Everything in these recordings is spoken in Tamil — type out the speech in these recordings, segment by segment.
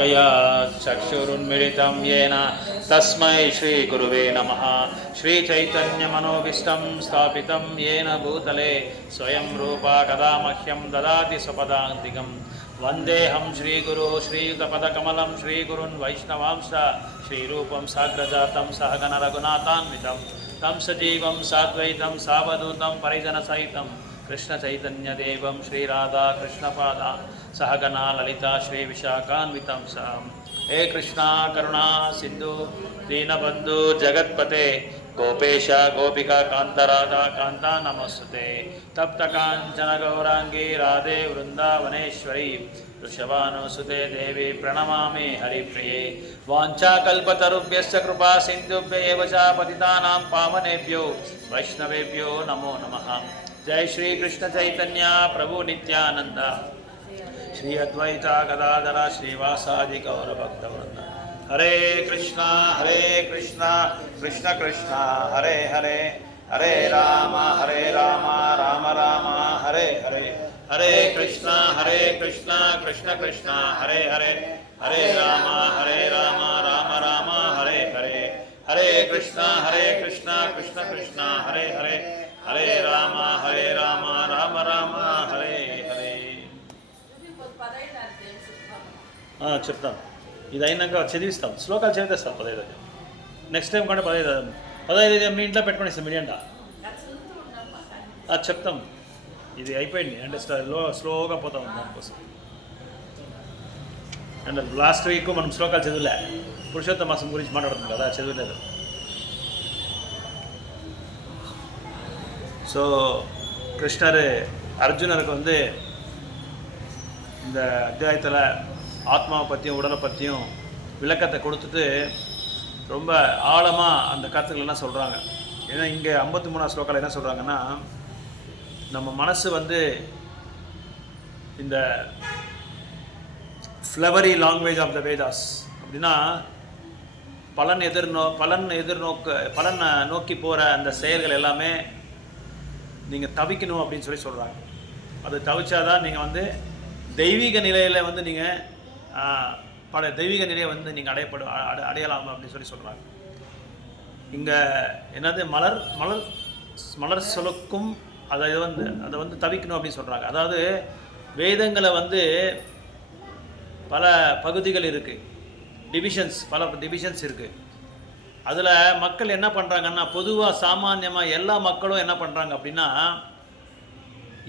कया चक्षुरुन्मिलितं येन तस्मै श्रीगुरुवे नमः। श्रीचैतन्यमनोभीष्टं स्थापितं येन भूतले स्वयं रूपा कदा मह्यं ददाति स्वपदान्तिकं। वन्देऽहं श्रीगुरो श्रीयुतपदकमलं श्रीगुरुन् वैष्णवांश्च श्रीरूपं साग्रजातं सहगणरघुनाथान्वितं तं सजीवं साद्वैतं सावधूतं परिजनसहितं कृष्णचैतन्यदेवं श्रीराधाकृष्णपादा सहगना ललिता श्रीविशाखान्वितं सह। हे कृष्णा करुणा सिंधु दीनबंधु जगत्पते गोपेश गोपिका कांतराधा कांता नमस्ते। तप्त कांचन गौरांगी राधे वृंदावनेश्वरी वृषभानुसुते देवी प्रणमामि हरिप्रिये। वाञ्छाकल्पतरुभ्यश्च कृपा सिन्धुभ्येव च पतितानां पावनेभ्यो वैष्णवेभ्यो नमो नमः। जय श्री कृष्ण चैतन्य प्रभु नित्यानंद श्री अद्वैता गदाधर श्रीवासादि गौर भक्तवृंद। हरे कृष्णा कृष्ण कृष्ण हरे हरे हरे राम राम राम हरे हरे। हरे कृष्णा कृष्ण कृष्ण हरे हरे हरे राम राम राम हरे हरे। हरे कृष्णा कृष्ण कृष्ण हरे हरे हरे राम राम राम हरे हरे। చెప్తాం ఇది అయినాక చదివిస్తాం, శ్లోకాలు చదివిస్తాం 15. నెక్స్ట్ టైం కంటే 15 మీ ఇంట్లో పెట్టుకుని ఇస్తాం మీడియంట చెప్తాం. ఇది అయిపోయింది అంటే స్లోగా పోతాం దానికోసం. అండ్ లాస్ట్ వీక్ మనం శ్లోకాలు చదివలే, పురుషోత్తమ మాసం గురించి మాట్లాడుతున్నాం కదా, చదివలేదు. ஸோ கிருஷ்ணர் அர்ஜுனருக்கு இந்த அத்தியாயத்தில் ஆத்மாவை பற்றியும் உடலை பற்றியும் விளக்கத்தை கொடுத்துட்டு ரொம்ப ஆழமாக அந்த கருத்துக்கள் என்ன சொல்கிறாங்க. ஏன்னா இங்கே 53 ஸ்லோக்கால் என்ன சொல்கிறாங்கன்னா, நம்ம மனசு இந்த flowery language of the Vedas அப்படின்னா பலன் நோக்கி போகிற அந்த செயல்கள் எல்லாமே நீங்கள் தவிக்கணும் அப்படின்னு சொல்கிறாங்க. அது தவிச்சாதான் நீங்கள் தெய்வீக நிலையில் நீங்கள் தெய்வீக நிலையை நீங்கள் அடையலாம் அப்படின்னு சொல்கிறாங்க. இங்கே என்னது மலர் சொலுக்கும் அதை தவிக்கணும் அப்படின்னு சொல்கிறாங்க. அதாவது வேதங்களை பல பகுதிகள் இருக்குது, பல டிவிஷன்ஸ் இருக்குது. அதில் மக்கள் என்ன பண்ணுறாங்கன்னா, பொதுவாக சாமானியமாக எல்லா மக்களும் என்ன பண்ணுறாங்க அப்படின்னா,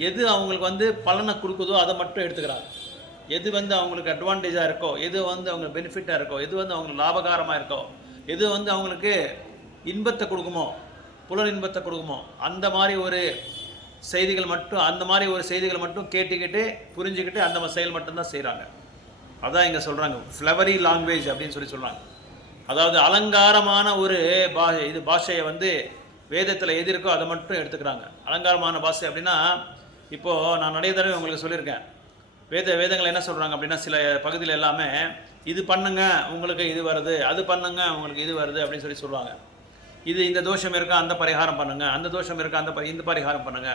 எது அவங்களுக்கு பலனை கொடுக்குதோ அதை மட்டும் எடுத்துக்கிறாங்க. எது அவங்களுக்கு அட்வான்டேஜாக இருக்கோ, எது அவங்களுக்கு பெனிஃபிட்டாக இருக்கோ, எது அவங்களுக்கு லாபகாரமாக இருக்கோ, எது அவங்களுக்கு இன்பத்தை கொடுக்குமோ, புலர் இன்பத்தை கொடுக்குமோ, அந்த மாதிரி ஒரு செய்திகளை மட்டும் கேட்டுக்கிட்டு புரிஞ்சுக்கிட்டு அந்த செயல் மட்டும்தான் செய்கிறாங்க. அதான் இங்கே சொல்கிறாங்க ஃப்ளவரி லாங்குவேஜ் அப்படின்னு சொல்கிறாங்க. அதாவது அலங்காரமான ஒரு பாஷையை வேதத்தில் எது இருக்கோ அதை மட்டும் எடுத்துக்கிறாங்க. அலங்காரமான பாஷை அப்படின்னா, இப்போது நான் நிறைய தடவை உங்களுக்கு சொல்லியிருக்கேன், வேதங்கள் என்ன சொல்கிறாங்க அப்படின்னா, சில பகுதியில் எல்லாமே இது பண்ணுங்க உங்களுக்கு இது வருது, அது பண்ணுங்க உங்களுக்கு இது வருது அப்படின்னு சொல்லுவாங்க. இந்த தோஷம் இருக்கா அந்த பரிகாரம் பண்ணுங்க, அந்த தோஷம் இருக்கா இந்த பரிகாரம் பண்ணுங்க,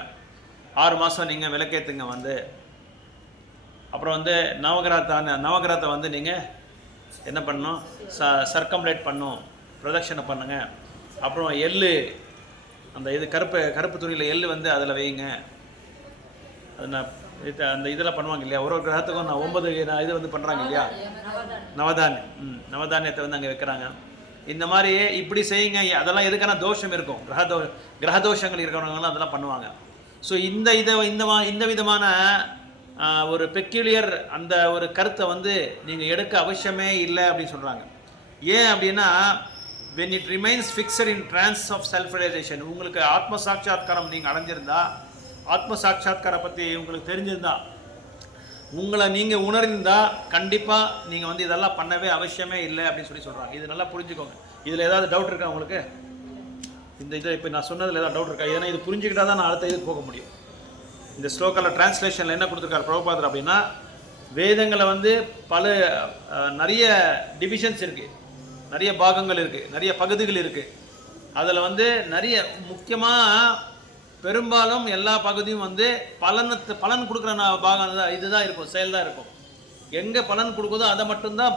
6 மாதம் நீங்கள் விளக்கேற்றுங்க, அப்புறம் நவகிரகத்தை நீங்கள் என்ன பண்ணணும், சர்க்கம்லேட் பண்ணும், பிரதட்சணை பண்ணுங்க, அப்புறம் எள்ளு அந்த கருப்பு துணியில் எள்ளு அதில் வைங்க. அது அந்த இதெல்லாம் பண்ணுவாங்க இல்லையா, ஒரு கிரகத்துக்கும் 9 இது பண்ணுறாங்க இல்லையா, நவதானியத்தை அங்கே வைக்கிறாங்க. இந்த மாதிரி இப்படி செய்யுங்க. அதெல்லாம் எதுக்கான தோஷம் இருக்கும், கிரகதோஷங்கள் இருக்கிறவங்கலாம் அதெல்லாம் பண்ணுவாங்க. ஸோ இந்த விதமான ஒரு பெக்யூலியர் அந்த ஒரு கருத்தை நீங்கள் எடுக்க அவசியமே இல்லை அப்படின்னு சொல்கிறாங்க. ஏன் அப்படின்னா, when it remains fixed in trance of self realization, உங்களுக்கு ஆத்ம சாட்சாத்காரம் நீங்கள் அடைஞ்சிருந்தா, ஆத்ம சாட்சாத்காரை பற்றி உங்களுக்கு தெரிஞ்சிருந்தா, உங்களை நீங்கள் உணர்ந்தா, கண்டிப்பாக நீங்கள் இதெல்லாம் பண்ணவே அவசியமே இல்லை அப்படின்னு சொல்கிறாங்க. இது நல்லா புரிஞ்சுக்கோங்க. இதில் ஏதாவது டவுட் இருக்கா உங்களுக்கு? இதை இப்போ நான் சொன்னதில் ஏதாவது டவுட் இருக்கா? ஏன்னா இது புரிஞ்சுக்கிட்டா தான் நான் அடுத்த இதுக்கு போக முடியும். இந்த ஸ்லோக்கால டிரான்ஸ்லேஷனில் என்ன கொடுத்துருக்காரு பிரபுபாதர் அப்படின்னா, வேதங்களை பல நிறைய டிவிஷன்ஸ் இருக்குது, நிறைய பாகங்கள் இருக்குது, நிறைய பகுதிகள் இருக்குது. அதில் நிறைய முக்கியமாக பெரும்பாலும் எல்லா பகுதியும் பலன் கொடுக்குற பாகம் இதுதான் இருக்கும், செயல் தான் இருக்கும். எங்கே பலன் கொடுக்குதோ அதை மட்டும்தான்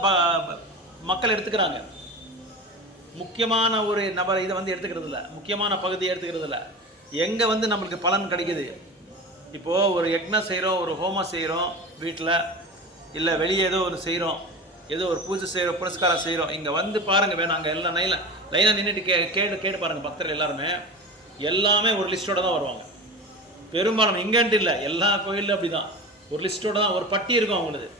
மக்கள் எடுத்துக்கிறாங்க. முக்கியமான ஒரு நபர் இதை வந்து எடுத்துக்கிறது இல்லை, முக்கியமான பகுதியை எடுத்துக்கிறது இல்லை. எங்கே வந்து நம்மளுக்கு பலன் கிடைக்குது, இப்போது ஒரு யக்னம் செய்கிறோம், ஒரு ஹோமம் செய்கிறோம் வீட்டில், இல்லை வெளியே ஏதோ ஒரு செய்கிறோம், ஏதோ ஒரு பூஜை செய்கிறோம், புரஸ்காரம் செய்கிறோம். இங்கே வந்து பாருங்கள், வேணும் அங்கே எல்லாம் லைனாக நின்றுட்டு கேட்டு பாருங்கள். பக்தர்கள் எல்லாமே ஒரு லிஸ்ட்டோடு தான் வருவாங்க. பெரும்பாலும் இங்கேன்ட்டு இல்லை, எல்லா கோயிலும் அப்படி தான், ஒரு லிஸ்ட்டோடு தான், ஒரு பட்டி இருக்கும் அவங்களுக்கு.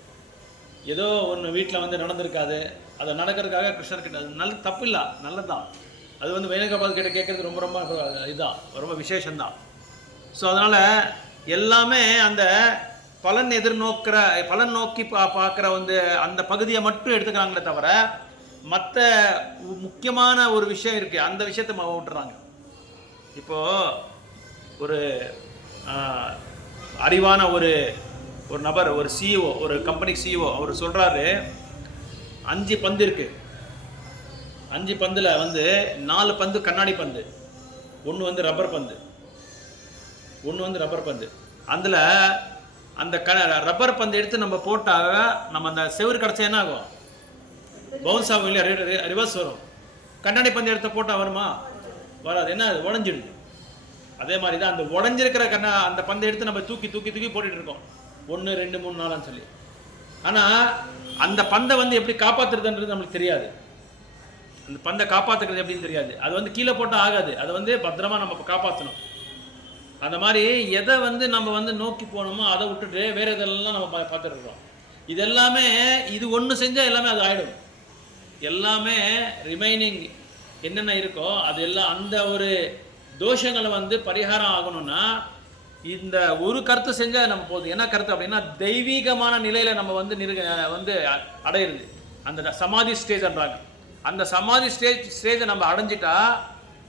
ஏதோ ஒன்று வீட்டில் வந்து நடந்திருக்காது, அதை நடக்கிறதுக்காக கிருஷ்ணர்கிட்ட, நல்ல தப்பு இல்லை, நல்லது தான். அது வந்து வேணுகோபால் கிட்ட கேட்குறது ரொம்ப ரொம்ப இதுதான், ரொம்ப விசேஷந்தான். ஸோ அதனால் எல்லாமே அந்த பலன் நோக்கி பார்க்குற வந்து அந்த பகுதியை மட்டும் எடுத்துக்கிறாங்களே தவிர, மற்ற முக்கியமான ஒரு விஷயம் இருக்குது, அந்த விஷயத்தை விட்டுறாங்க. இப்போது ஒரு அறிவான ஒரு நபர், ஒரு சிஇஓ, ஒரு கம்பெனிக்கு சிஇஓ, அவர் சொல்கிறாரு, 5 பந்து இருக்குது, 5 பந்தில் வந்து 4 பந்து கண்ணாடி பந்து, ஒன்று வந்து ரப்பர் பந்து, அதில் அந்த ரப்பர் பந்து எடுத்து நம்ம போட்டால் நம்ம அந்த செவுரு கிடச்சா என்ன ஆகும், பவுன்ஸ் ஆகும் இல்லையா, ரிவர்ஸ் வரும். கண்ணாடி பந்து எடுத்து போட்டால் வருமா, வராது, என்ன அது உடஞ்சிடுது. அதே மாதிரி தான் அந்த உடஞ்சிருக்கிற அந்த பந்தை எடுத்து நம்ம தூக்கி போட்டுட்டு இருக்கோம், 1 2 3 4 சொல்லி. ஆனால் அந்த பந்தை வந்து எப்படி காப்பாற்றுறதுன்றது நம்மளுக்கு தெரியாது. அந்த பந்தை காப்பாற்றுறது எப்படின்னு தெரியாது. அது வந்து கீழே போட்டால் ஆகாது, அதை வந்து பத்திரமா நம்ம காப்பாற்றணும். அந்த மாதிரி எதை வந்து நம்ம வந்து நோக்கி போகணுமோ அதை விட்டுட்டு வேறு இதெல்லாம் நம்ம பார்த்துட்டு இருக்கோம். இது எல்லாமே இது ஒன்று செஞ்சால் எல்லாமே அது ஆகிடும். எல்லாமே ரிமைனிங் என்னென்ன இருக்கோ அது எல்லாம் அந்த ஒரு தோஷங்களை வந்து பரிகாரம் ஆகணும்னா இந்த ஒரு கருத்து செஞ்சால் நம்ம போதும். என்ன கருத்து அப்படின்னா, தெய்வீகமான நிலையில் நம்ம வந்து அடையிறது, அந்த சமாதி ஸ்டேஜ்ன்றாங்க. அந்த சமாதி ஸ்டேஜை நம்ம அடைஞ்சிட்டா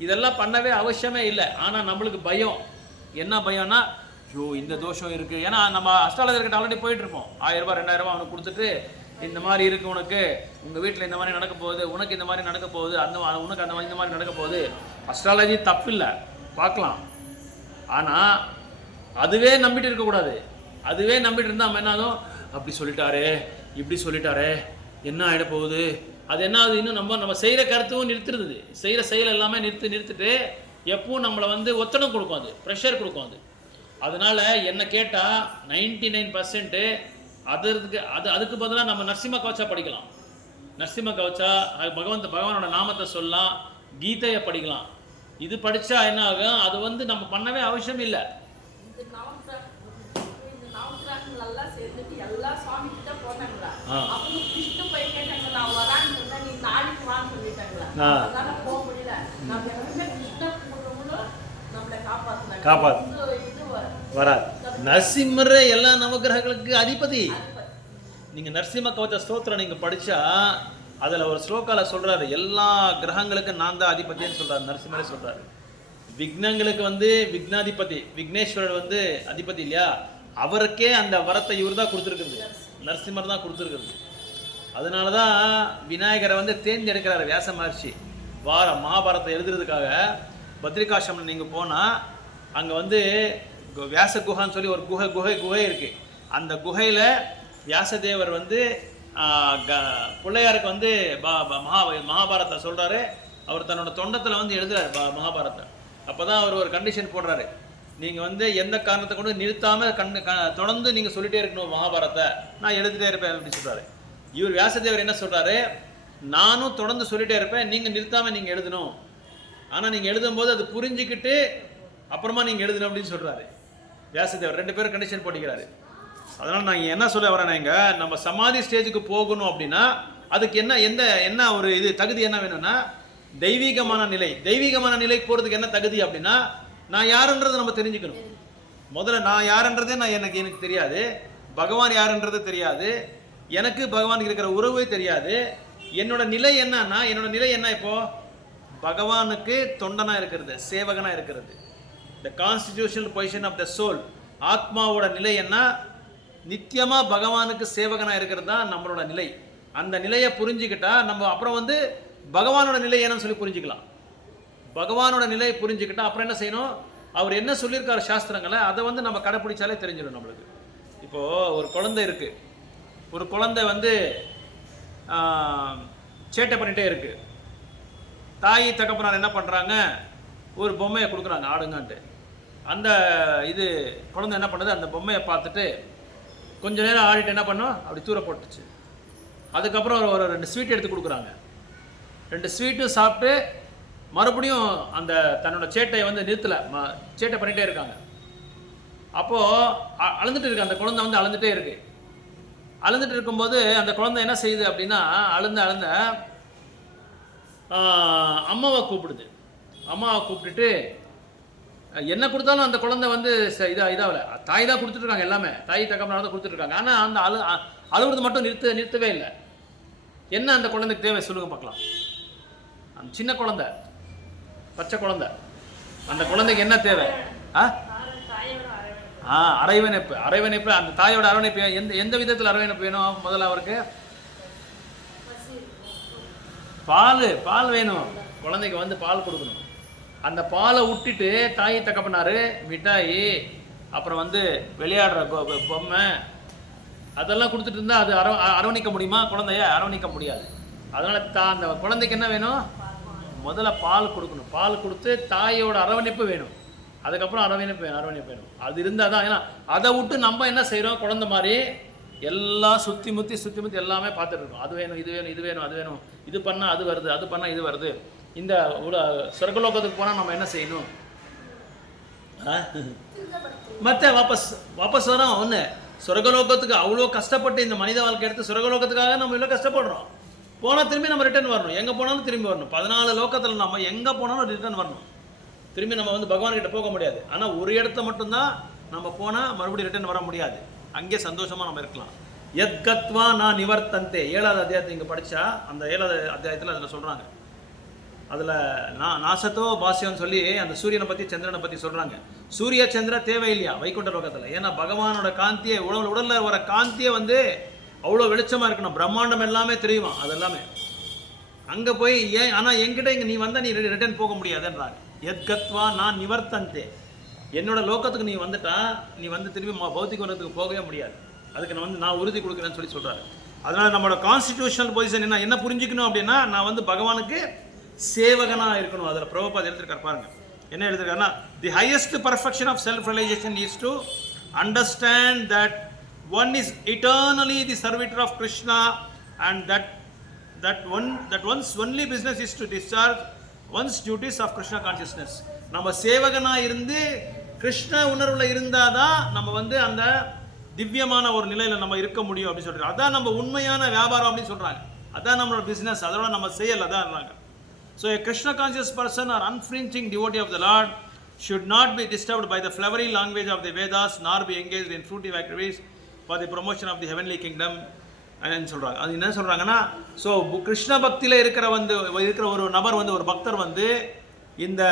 இதெல்லாம் பண்ணவே அவசியமே இல்லை. ஆனால் நம்மளுக்கு பயம், என்ன பயம்னா, ஐயோ இந்த தோஷம் இருக்குது. ஏன்னா நம்ம அஸ்ட்ராலஜர்கிட்ட ஆல்ரெடி போயிட்டுருப்போம், 1000 ரூபாய் 2000 ரூபாய் அவனுக்கு கொடுத்துட்டு, இந்த மாதிரி இருக்குது உனக்கு, உங்கள் வீட்டில் இந்த மாதிரி நடக்க போகுது, உனக்கு இந்த மாதிரி நடக்க போகுது, உனக்கு அந்த இந்த மாதிரி நடக்க போகுது. அஸ்ட்ராலஜி தப்பில்லை, பார்க்கலாம். ஆனால் அதுவே நம்பிட்டு இருக்கக்கூடாது. அதுவே நம்பிட்டு இருந்தால் நம்ம என்னாகும், அப்படி சொல்லிட்டாரே இப்படி சொல்லிட்டாரே என்ன ஆகிட போகுது, அது என்ன ஆகுது, இன்னும் நம்ம செய்கிற கருத்தும் நிறுத்துறது, செய்கிற செயல் எல்லாமே நிறுத்திட்டு எப்பவும் நம்மளை வந்து ஒத்தடம் கொடுக்கும், அது ப்ரெஷர் கொடுக்கும். அதனால் என்ன கேட்டால் 99% அதுக்கு பதிலாக நம்ம நரசிம்ம கவச்சா படிக்கலாம். நரசிம்ம கவச்சா பகவானோட நாமத்தை சொல்லலாம், கீதையை படிக்கலாம். இது படித்தா என்ன ஆகும், அது வந்து நம்ம பண்ணவே அவசியம் இல்லை. வராது. நரசிம்மர் எல்லா நவகிரகங்களுக்கு அதிபதி. நீங்க நரசிம்ம கவச்ச ஸ்தோத்திரம் நீங்க படிச்சா அதுல ஒரு ஸ்லோகால சொல்றாரு, எல்லா கிரகங்களுக்கும் நான் தான் அதிபதின்னு சொல்றாரு, நரசிம்மரே சொல்றாரு. விக்னங்களுக்கு வந்து விக்னாதிபதி, விக்னேஸ்வரர் வந்து அதிபதி இல்லையா, அவருக்கே அந்த வரத்தை இவர் தான் கொடுத்துருக்குறது, நரசிம்மர் தான் கொடுத்துருக்குறது. அதனால தான் விநாயகரை வந்து தேர்ந்தெடுக்கிறார் வியாச மகர்ஷி. மகாபாரதத்தை எழுதுறதுக்காக பத்ரிகாசிரமம் நீங்கள் போனால் அங்கே வந்து வியாச குஹான்னு சொல்லி ஒரு குகை இருக்குது. அந்த குகையில் வியாசதேவர் வந்து பிள்ளையாருக்கு வந்து மகாபாரதத்தை சொல்கிறாரு. அவர் தன்னோட தொண்டத்தில் வந்து எழுதுறாரு மகாபாரத்தை. அப்போ தான் அவர் ஒரு கண்டிஷன் போடுறாரு, நீங்கள் வந்து எந்த காரணத்தை கொண்டு நிறுத்தாமல் தொடர்ந்து நீங்கள் சொல்லிகிட்டே இருக்கணும் மகாபாரத்தை, நான் எழுதிட்டே இருப்பேன் அப்படின்னு சொல்கிறாரு. இவர் வியாசதேவர் என்ன சொல்கிறாரு, நானும் தொடர்ந்து சொல்லிகிட்டே இருப்பேன், நீங்கள் நிறுத்தாமல் நீங்கள் எழுதணும், ஆனால் நீங்கள் எழுதும்போது அது புரிஞ்சுக்கிட்டு அப்புறமா நீங்கள் எழுதணும் அப்படின்னு சொல்கிறாரு வியாசதேவர். 2 பேரும் கண்டிஷன் போட்டிக்கிறாரு. அதனால் நான் என்ன சொல்ல வரேன்னா, இங்கே நம்ம சமாதி ஸ்டேஜுக்கு போகணும் அப்படின்னா அதுக்கு என்ன ஒரு தகுதி என்ன வேணும்னா, தெய்வீகமான நிலைக்கு போகிறதுக்கு என்ன தகுதி அப்படின்னா, நான் யாருன்றதை நம்ம தெரிஞ்சுக்கணும். முதல்ல நான் யாருன்றதே எனக்கு தெரியாது, பகவான் யாருன்றது தெரியாது, எனக்கு பகவானுக்கு இருக்கிற உறவே தெரியாது. என்னோட நிலை என்னன்னா, இப்போ பகவானுக்கு தொண்டனா இருக்கிறது, சேவகனா இருக்கிறது. The constitutional position of the soul, ஆத்மாவோட நிலை என்ன, நித்தியமா பகவானுக்கு சேவகனா இருக்கிறது தான் நம்மளோட நிலை. அந்த நிலையை புரிஞ்சுக்கிட்டா நம்ம அப்புறம் வந்து பகவானோட நிலை என்னன்னு சொல்லி புரிஞ்சுக்கலாம். பகவானோட நிலையை புரிஞ்சுக்கிட்டா அப்புறம் என்ன செய்யணும், அவர் என்ன சொல்லியிருக்காரு சாஸ்திரங்களை, அதை வந்து நம்ம கடைப்பிடிச்சாலே தெரிஞ்சிடும் நம்மளுக்கு. இப்போது ஒரு குழந்தை இருக்குது, ஒரு குழந்தை வந்து சேட்டை பண்ணிகிட்டே இருக்குது. தாய் தகப்பனார் என்ன பண்ணுறாங்க, ஒரு பொம்மையை கொடுக்குறாங்க ஆடுங்கன்ட்டு. அந்த இது குழந்தை என்ன பண்ணுது, அந்த பொம்மையை பார்த்துட்டு கொஞ்ச நேரம் ஆடிட்டு என்ன பண்ணோம், அப்படி தூர போட்டுச்சு. அதுக்கப்புறம் ஒரு 2 ஸ்வீட் எடுத்து கொடுக்குறாங்க. 2 ஸ்வீட்டும் சாப்பிட்டு மறுபடியும் அந்த தன்னோட சேட்டையை வந்து நிறுத்தலை, சேட்டை பண்ணிகிட்டே இருக்காங்க. அப்போது அழுந்துட்டு இருக்கு அந்த குழந்தை, வந்து அழுந்துகிட்டே இருக்கு. அழுந்துட்டு இருக்கும்போது அந்த குழந்தை என்ன செய்யுது அப்படின்னா, அழுந்த அம்மாவை கூப்பிடுது. அம்மாவை கூப்பிட்டுட்டு என்ன கொடுத்தாலும் அந்த குழந்தை வந்து இதாகல. தாய் தான் கொடுத்துட்ருக்காங்க, எல்லாமே தாய் தகப்பனார் தான் கொடுத்துட்ருக்காங்க. ஆனால் அந்த அழுகுறது மட்டும் நிறுத்தவே இல்லை. என்ன அந்த குழந்தைக்கு தேவை சொல்லுங்க பார்க்கலாம். அந்த சின்ன குழந்தை, பச்சை குழந்தை, அந்த குழந்தைக்கு என்ன தேவை? அரவணைப்பு. அந்த தாயோட அரவணைப்பு எந்த விதத்தில் அரவணைப்பு வேணும்? முதல்ல அவருக்கு பால் வேணும். குழந்தைக்கு வந்து பால் கொடுக்கணும். அந்த பாலை விட்டுட்டு தாய் தகப்பனார் மிட்டாயி, அப்புறம் வந்து விளையாடுற பொம்மை அதெல்லாம் கொடுத்துட்டு இருந்தால் அது அரவணைக்க முடியுமா? குழந்தைய அரவணைக்க முடியாது. அதனால் அந்த குழந்தைக்கு என்ன வேணும்? முதல்ல பால் கொடுக்கணும். பால் கொடுத்து தாயோட அரவணைப்பு வேணும். அதுக்கப்புறம் அரவணைப்பு வேணும். அது இருந்தால் தான். ஏன்னா அதை விட்டு நம்ம என்ன செய்கிறோம், குழந்தை மாதிரி எல்லாம் சுற்றி முற்றி எல்லாமே பார்த்துட்டு இருக்கோம். அது வேணும், இது வேணும், இது பண்ணால் அது வருது, அது பண்ணால் இது வருது. இந்த சொர்க்கலோகத்துக்கு போனால் நம்ம என்ன செய்யணும்? மற்ற வாபஸ் வரோம். ஒன்று சொர்க்கலோகத்துக்கு அவ்வளோ கஷ்டப்பட்டு இந்த மனித வாழ்க்கை எடுத்து சொர்க்கலோகத்துக்காக நம்ம இவ்வளோ கஷ்டப்படுறோம். போனால் திரும்பி நம்ம ரிட்டர்ன் வரணும். எங்கே போனாலும் திரும்பி வரணும். 14 லோகத்தில் நம்ம எங்கே போனாலும் ரிட்டர்ன் வரணும். திரும்பி நம்ம வந்து பகவான்கிட்ட போக முடியாது. ஆனால் ஒரு இடத்த மட்டும்தான் நம்ம போனால் மறுபடியும் ரிட்டர்ன் வர முடியாது. அங்கே சந்தோஷமாக நம்ம இருக்கலாம். யத்கத்வா நான் நிவர்த்தந்தே 7வது அத்தியாயத்தை இங்கே படித்தா அந்த 7வது அத்தியாயத்தில் அதில் சொல்கிறாங்க. அதில் நாசத்தோ பாஸ்யம்னு சொல்லி அந்த சூரியனை பற்றி சந்திரனை பற்றி சொல்கிறாங்க. சூரிய சந்திர தேவையில்லையா வைகுண்ட லோகத்தில்? ஏன்னா பகவானோட காந்தியை உடலில் வர காந்தியை வந்து அவ்வளோ வெளிச்சமாக இருக்கணும். பிரம்மாண்டம் எல்லாமே தெரியுமா, அது எல்லாமே அங்கே போய் ஆனால் என்கிட்ட இங்கே நீ வந்தால் நீ ரிட்டர்ன் போக முடியாதுன்றாங்க. எத்கத்வா நான் நிவர்த்தந்தே, என்னோட லோகத்துக்கு நீ வந்துட்டா நீ வந்து திரும்பி பௌத்திக உலகத்துக்கு போகவே முடியாது. அதுக்கு நான் உறுதி கொடுக்குறேன்னு சொல்லி சொல்கிறாரு. அதனால் நம்மளோட கான்ஸ்டிடியூஷனல் பொசிஷன் என்ன புரிஞ்சுக்கணும் அப்படின்னா, நான் வந்து பகவானுக்கு சேவகனாக இருக்கணும். அதில் பிரபுபாத் எழுதிருக்கார் பாருங்க. என்ன எழுதிருக்காருன்னா, the highest perfection of self realisation is to understand that one is eternally the servitor of Krishna and that one's only business is to discharge one's duties of Krishna consciousness. நம்ம சேவகனா இருந்து கிருஷ்ண உணர்வுல இருந்தாதான் நம்ம வந்து அந்த திவ்யமான ஒரு நிலையில நம்ம இருக்க முடியும் அப்படின்னு சொல்றாங்க. அதான் நம்ம உண்மையான வியாபாரம் அப்படின்னு சொல்றாங்க. அதான் நம்மளோட பிசினஸ். அதோட நம்ம செயல் அதான். So a Krishna conscious person or unflinching devotee of the Lord should not be disturbed by the flowery language of the Vedas nor be engaged in fruitive activities for the promotion of the heavenly kingdom ன்னு சொல்கிறாங்க. அது என்ன சொல்கிறாங்கன்னா, ஸோ கிருஷ்ண பக்தியில் இருக்கிற ஒரு நபர் வந்து ஒரு பக்தர் வந்து இந்த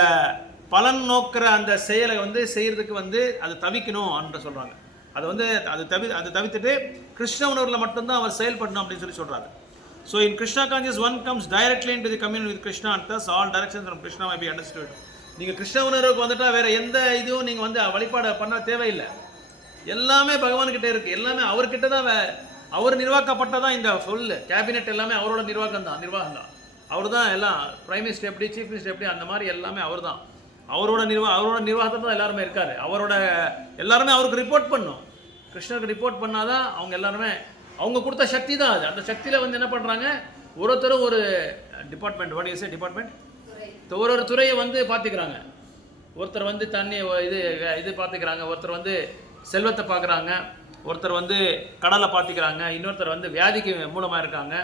பலன் நோக்கிற அந்த செயலை வந்து செய்கிறதுக்கு வந்து அது தவிக்கணும் என்று சொல்கிறாங்க. அதை வந்து அதை தவிர்த்துட்டு கிருஷ்ண உணர்வில் மட்டும்தான் அவர் செயல்படணும் அப்படின்னு சொல்லி சொல்கிறாங்க. So in Krishna conscious one comes directly into the communion with Krishna and thus all directions from Krishna may be understood. நீங்கள் கிருஷ்ண உணர்வுக்கு வந்துட்டால் வேறு எந்த இதுவும் நீங்கள் வந்து வழிபாடு பண்ண தேவையில்லை. எல்லாமே பகவான்கிட்ட இருக்குது. எல்லாமே அவர்கிட்ட தான். அவர் நிர்வாகப்பட்டதான் இந்த ஃபுல் கேபினெட் எல்லாமே அவரோட நிர்வாகம் தான். அவர் தான் எல்லாம். பிரைம் மினிஸ்டர் எப்படி, சீஃப் மினிஸ்டர் எப்படி, அந்த மாதிரி எல்லாமே அவர் தான். அவரோட நிர்வாகத்தில் தான் எல்லாருமே இருக்காரு. எல்லாருமே அவருக்கு ரிப்போர்ட் பண்ணும். கிருஷ்ணருக்கு ரிப்போர்ட் பண்ணாதான் அவங்க எல்லாருமே அவங்க கொடுத்த சக்தி தான் அது. அந்த சக்தியில் வந்து என்ன பண்ணுறாங்க, ஒருத்தரும் ஒரு டிபார்ட்மெண்ட், வாட் இஸ் டிபார்ட்மெண்ட், ஒரு துறையை வந்து பார்த்துக்கிறாங்க. ஒருத்தர் வந்து தண்ணி இது பார்த்துக்கிறாங்க, ஒருத்தர் வந்து செல்வத்தை பார்க்குறாங்க, ஒருத்தர் வந்து கடலை பார்த்துக்கிறாங்க, இன்னொருத்தர் வந்து வியாதிக்கு மூலமாக இருக்காங்க.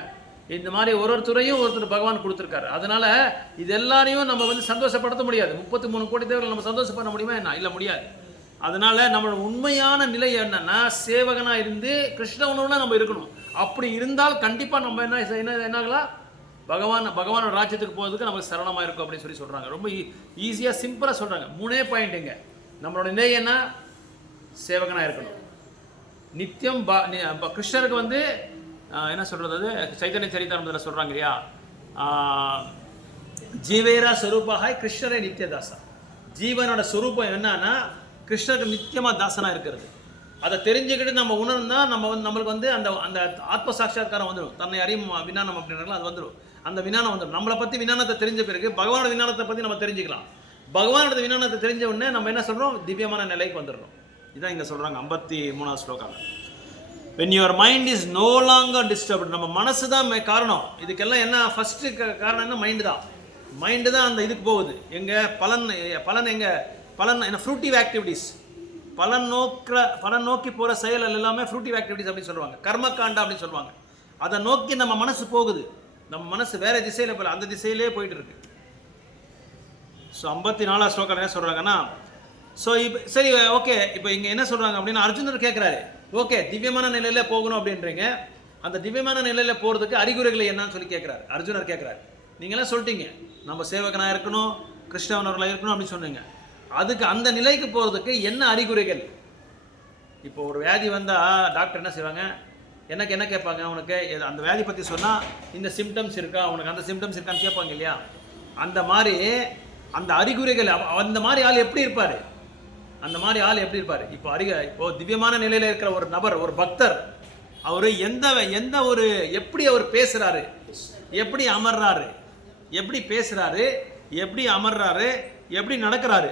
இந்த மாதிரி ஒரு துறையும் ஒருத்தர் பகவான் கொடுத்துருக்காரு. அதனால் இது எல்லாரையும் நம்ம வந்து சந்தோஷப்படுத்த முடியாது. 33 கோடி தேவர்கள் நம்ம சந்தோஷப்பட முடியுமா என்ன? இல்லை, முடியாது. அதனால் நம்மளோட உண்மையான நிலை என்னன்னா, சேவகனாக இருந்து கிருஷ்ண உணர்வுல நம்ம இருக்கணும். அப்படி இருந்தால் கண்டிப்பாக நம்ம என்னாகலாம், பகவானோட ராஜ்யத்துக்கு போகிறதுக்கு நமக்கு சரளமாக இருக்கும் அப்படின்னு சொல்லி சொல்கிறாங்க. ரொம்ப ஈஸியாக சிம்பிளாக சொல்கிறாங்க. 3 பாயிண்ட்டுங்க. நம்மளோட நிலை என்ன? சேவகனாக இருக்கணும். நித்தியம் கிருஷ்ணருக்கு வந்து என்ன சொல்கிறது, அது சைத்தன்ய சரிதாரத்தில் சொல்கிறாங்க இல்லையா, ஜீவேரா ஸ்வரூபாக கிருஷ்ணரே நித்தியதாசா. ஜீவனோட ஸ்வரூபம் என்னன்னா கிருஷ்ணருக்கு நித்தியமாக தாசனாக இருக்கிறது. அதை தெரிஞ்சுக்கிட்டு நம்ம உணர்ந்தா நம்மளுக்கு வந்து அந்த அந்த ஆத்ம சாட்சா்காரம் வந்துடும். தன்னை அறியும் விஞ்ஞானம் அப்படின்றாங்களா, அது வந்துடும். அந்த விஞ்ஞானம் வந்துடும். நம்மளை பற்றி விஞ்ஞானத்தை தெரிஞ்ச பிறகு பகவானோட விஞ்ஞானத்தை பற்றி நம்ம தெரிஞ்சுக்கலாம். பகவானோட விஞ்ஞானத்தை தெரிஞ்ச உடனே நம்ம என்ன சொல்கிறோம், திவ்யமான நிலைக்கு வந்துடுறோம். இதான் இங்கே சொல்கிறாங்க 53வது ஸ்லோகம். when your mind is no longer disturbed, நம்ம மனசு தான் காரணம். இதுக்கெல்லாம் என்ன ஃபஸ்ட்டு காரணம் என்ன, மைண்டு தான். மைண்டு தான் அந்த இதுக்கு போகுது. எங்கே பலன் எங்கே பலன் என்ன, ஃப்ரூட்டிவ் ஆக்டிவிட்டீஸ், பலன் நோக்கி போகிற செயல் எல்லாமே ஃப்ரூட்டிவ் ஆக்டிவிட்டீஸ் அப்படின்னு சொல்லுவாங்க, கர்மகாண்டா அப்படின்னு சொல்லுவாங்க. அதை நோக்கி நம்ம மனசு போகுது. நம்ம மனசு வேறு திசையில் போகல, அந்த திசையிலே போயிட்டு இருக்கு. ஸோ 54வது ஸ்லோகம் என்ன சொல்கிறாங்கன்னா, ஸோ இப்போ சரி ஓகே, இப்போ இங்கே என்ன சொல்கிறாங்க அப்படின்னா, அர்ஜுனர் கேட்குறாரு, ஓகே திவ்யமான நிலையில் போகணும் அப்படின்றீங்க, அந்த திவ்யமான நிலையில் போகிறதுக்கு அறிகுறிகளை என்னன்னு சொல்லி கேட்குறாரு. அர்ஜுனர் கேட்குறாரு, நீங்களாம் சொல்லிட்டீங்க நம்ம சேவகனாக இருக்கணும், கிருஷ்ணவனவர்களாக இருக்கணும் அப்படின்னு சொன்னீங்க. அதுக்கு அந்த நிலைக்கு போகிறதுக்கு என்ன அறிகுறிகள்? இப்போ ஒரு வியாதி வந்தால் டாக்டர் என்ன செய்வாங்க, எனக்கு என்ன கேட்பாங்க, உனக்கு அந்த வியாதி பற்றி சொன்னால் இந்த சிம்டம்ஸ் இருக்கா, உனக்கு அந்த சிம்டம்ஸ் இருக்கான்னு கேட்பாங்க இல்லையா? அந்த மாதிரி அந்த அறிகுறிகள், அந்த மாதிரி ஆள் எப்படி இருப்பார், அந்த மாதிரி ஆள் எப்படி இருப்பார்? இப்போ திவ்யமான நிலையில் இருக்கிற ஒரு நபர், ஒரு பக்தர், அவர் எந்த ஒரு எப்படி அவர் பேசுகிறாரு, எப்படி அமர்றாரு, எப்படி பேசுகிறாரு, எப்படி அமர்றாரு, எப்படி நடக்கிறாரு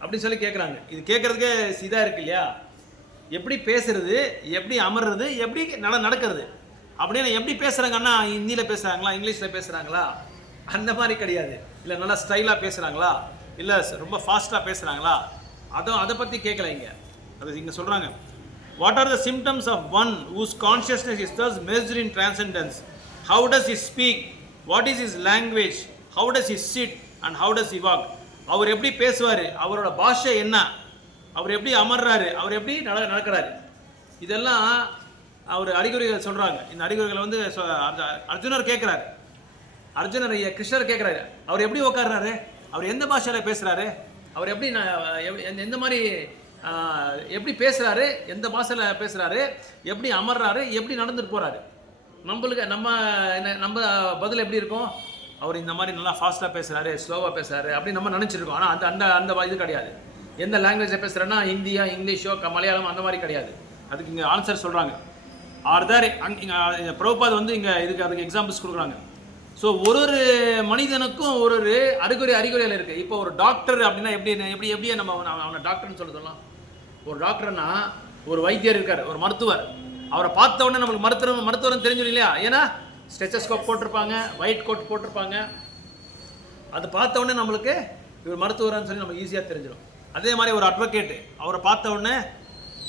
அப்படின்னு சொல்லி கேட்குறாங்க. இது கேட்குறதுக்கே இதாக இருக்கு இல்லையா? எப்படி பேசுறது, எப்படி அமர்றது, எப்படி நடக்கிறது அப்படின்னு. எப்படி பேசுகிறாங்கன்னா, ஹிந்தியில் பேசுகிறாங்களா, இங்கிலீஷில் பேசுகிறாங்களா, அந்த மாதிரி கிடையாது. இல்லை நல்லா ஸ்டைலாக பேசுகிறாங்களா, இல்லை ரொம்ப ஃபாஸ்ட்டாக பேசுகிறாங்களா, அதை பற்றி கேட்கல இங்கே. அது இங்கே சொல்கிறாங்க, what are the symptoms of one whose consciousness is thus measured in transcendence? How does he speak? What is his language? How does he sit and how does he walk? அவர் எப்படி பேசுவார், அவரோட பாஷை என்ன, அவர் எப்படி அமர்றாரு, அவர் எப்படி நடக்கிறாரு, இதெல்லாம் அவர் அறிகுறிகள் சொல்கிறாங்க. இந்த அறிகுறிகளை வந்து அர்ஜுனர் கேட்குறாரு. அர்ஜுனர் கிருஷ்ணர் கேட்குறாரு, அவர் எப்படி உட்கார்றாரு, அவர் எந்த பாஷையில் பேசுகிறாரு, அவர் எப்படி எந்த மாதிரி எப்படி பேசுகிறாரு, எந்த பாஷையில் பேசுகிறாரு, எப்படி அமர்றாரு, எப்படி நடந்துட்டு போகிறாரு. நம்ம பதில் எப்படி இருக்கும், அவர் இந்த மாதிரி நல்லா ஃபாஸ்ட்டாக பேசுகிறாரு, ஸ்லோவாக பேசுகிறாரு அப்படின்னு நம்ம நினச்சிருக்கோம். ஆனால் அந்த இது கிடையாது. எந்த லாங்குவேஜில் பேசுகிறேன்னா ஹிந்தியா, இங்கிலீஷோ, மலையாளம், அந்த மாதிரி கிடையாது. அதுக்கு இங்கே ஆன்சர் சொல்கிறாங்க. ஆர்தர் இங்கே பிரபுபாத் வந்து இங்கே அதுக்கு எக்ஸாம்பிள்ஸ் கொடுக்குறாங்க. ஸோ ஒரு மனிதனுக்கும் ஒரு அறிகுறிகள் இருக்குது. இப்போ ஒரு டாக்டர் அப்படின்னா எப்படியே நம்ம அவனை டாக்டர்னு சொல்லலாம். ஒரு டாக்டர்னா ஒரு வைத்தியர் இருக்கார், ஒரு மருத்துவர். அவரை பார்த்த உடனே நம்மளுக்கு மருத்துவர்னு தெரிஞ்சிடும் இல்லையா? ஏன்னா ஸ்டெத்தோஸ்கோப் போட்டிருப்பாங்க, ஒயிட் கோட் போட்டிருப்பாங்க. அது பார்த்த உடனே நம்மளுக்கு இவர் மருத்துவர்னு சொல்லி நம்ம ஈஸியாக தெரிஞ்சிடும். அதே மாதிரி ஒரு அட்வொகேட்டு, அவரை பார்த்த உடனே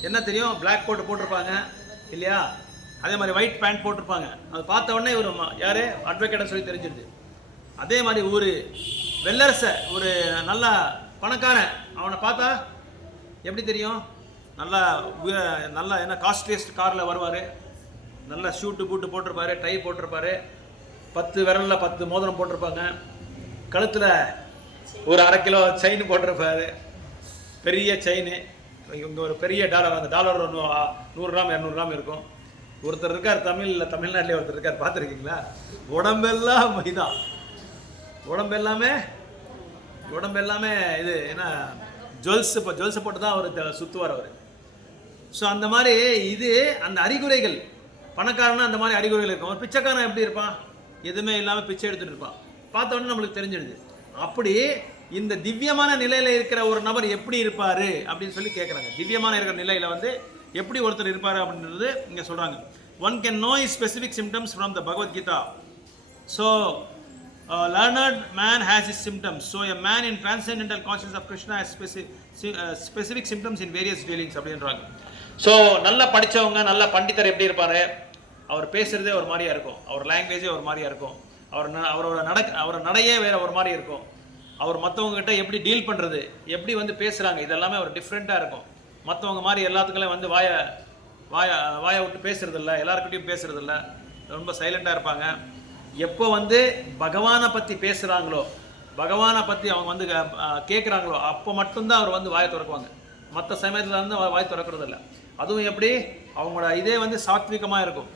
என்ன தெரியும், பிளாக் கோட் போட்டிருப்பாங்க இல்லையா? அதே மாதிரி ஒயிட் பேண்ட் போட்டிருப்பாங்க. அது பார்த்த உடனே இவர் யார், அட்வொகேட்னு சொல்லி தெரிஞ்சிடுது. அதே மாதிரி ஒரு வெள்ளரசை, ஒரு நல்ல பணக்காரன், அவனை பார்த்தா எப்படி தெரியும், நல்லா என்ன காஸ்ட்லியஸ்ட் காரில் வருவார், நல்லா ஷூட்டு பூட்டு போட்டிருப்பாரு, டை போட்டிருப்பாரு, 10 விரலில் 10 மோதிரம் போட்டிருப்பாங்க, கழுத்தில் ஒரு 1/2 கிலோ செயின் போட்டிருப்பாரு, பெரிய செயின். இங்கே ஒரு பெரிய டாலர், அந்த டாலர் 100 கிராம் 200 கிராம் இருக்கும். ஒருத்தர் இருக்கார் தமிழ்நாட்டிலே ஒருத்தர் இருக்கார், பார்த்துருக்கீங்களா? உடம்பெல்லாம் இதான், உடம்பெல்லாமே இது என்ன ஜுவல்ஸை போட்டு தான் அவர் சுற்றுவார் அவர். ஸோ அந்த மாதிரி இது அந்த அறிகுறிகள். பணக்காரனா அந்த மாதிரி அறிகுறிகள் இருக்கும். ஒரு பிச்சைக்காரன் எப்படி இருப்பான், எதுவுமே இல்லாமல் பிச்சை எடுத்துகிட்டு இருப்பான். பார்த்த உடனே நம்மளுக்கு தெரிஞ்சிடுது. அப்படி இந்த திவ்யமான நிலையில் இருக்கிற ஒரு நபர் எப்படி இருப்பார் அப்படின்னு சொல்லி கேட்குறாங்க. திவ்யமான இருக்கிற நிலையில் வந்து எப்படி ஒருத்தர் இருப்பார் அப்படின்றது இங்கே சொல்கிறாங்க. One can know is specific symptoms from the Bhagavad Gita. So learned man has his symptoms. So a man in transcendental consciousness of Krishna has specific symptoms in various dealings அப்படின்றாங்க. ஸோ நல்லா படித்தவங்க, நல்ல பண்டிதர் எப்படி இருப்பார், அவர் பேசுகிறதே ஒரு மாதிரியாக இருக்கும், அவர் லாங்குவேஜே ஒரு மாதிரியாக இருக்கும், அவரோட நடையே வேறு ஒரு மாதிரி இருக்கும், அவர் மற்றவங்ககிட்ட எப்படி டீல் பண்ணுறது, எப்படி வந்து பேசுகிறாங்க, இதெல்லாமே ஒரு டிஃப்ரெண்ட்டாக இருக்கும். மற்றவங்க மாதிரி எல்லாத்துக்குள்ளே வந்து வாயை விட்டு பேசுகிறதில்ல, எல்லாருக்கிட்டையும் பேசுகிறதில்ல, ரொம்ப சைலண்ட்டாக இருப்பாங்க. எப்போ வந்து பகவானை பற்றி பேசுகிறாங்களோ, பகவானை பற்றி அவங்க வந்து கேட்குறாங்களோ, அப்போ மட்டும்தான் அவர் வந்து வாயை திறக்குவாங்க. மற்ற சமயத்தில் வந்து வாய் திறக்கிறதில்ல. அதுவும் எப்படி, அவங்களோட இதே வந்து சாத்விகமாக இருக்கும்.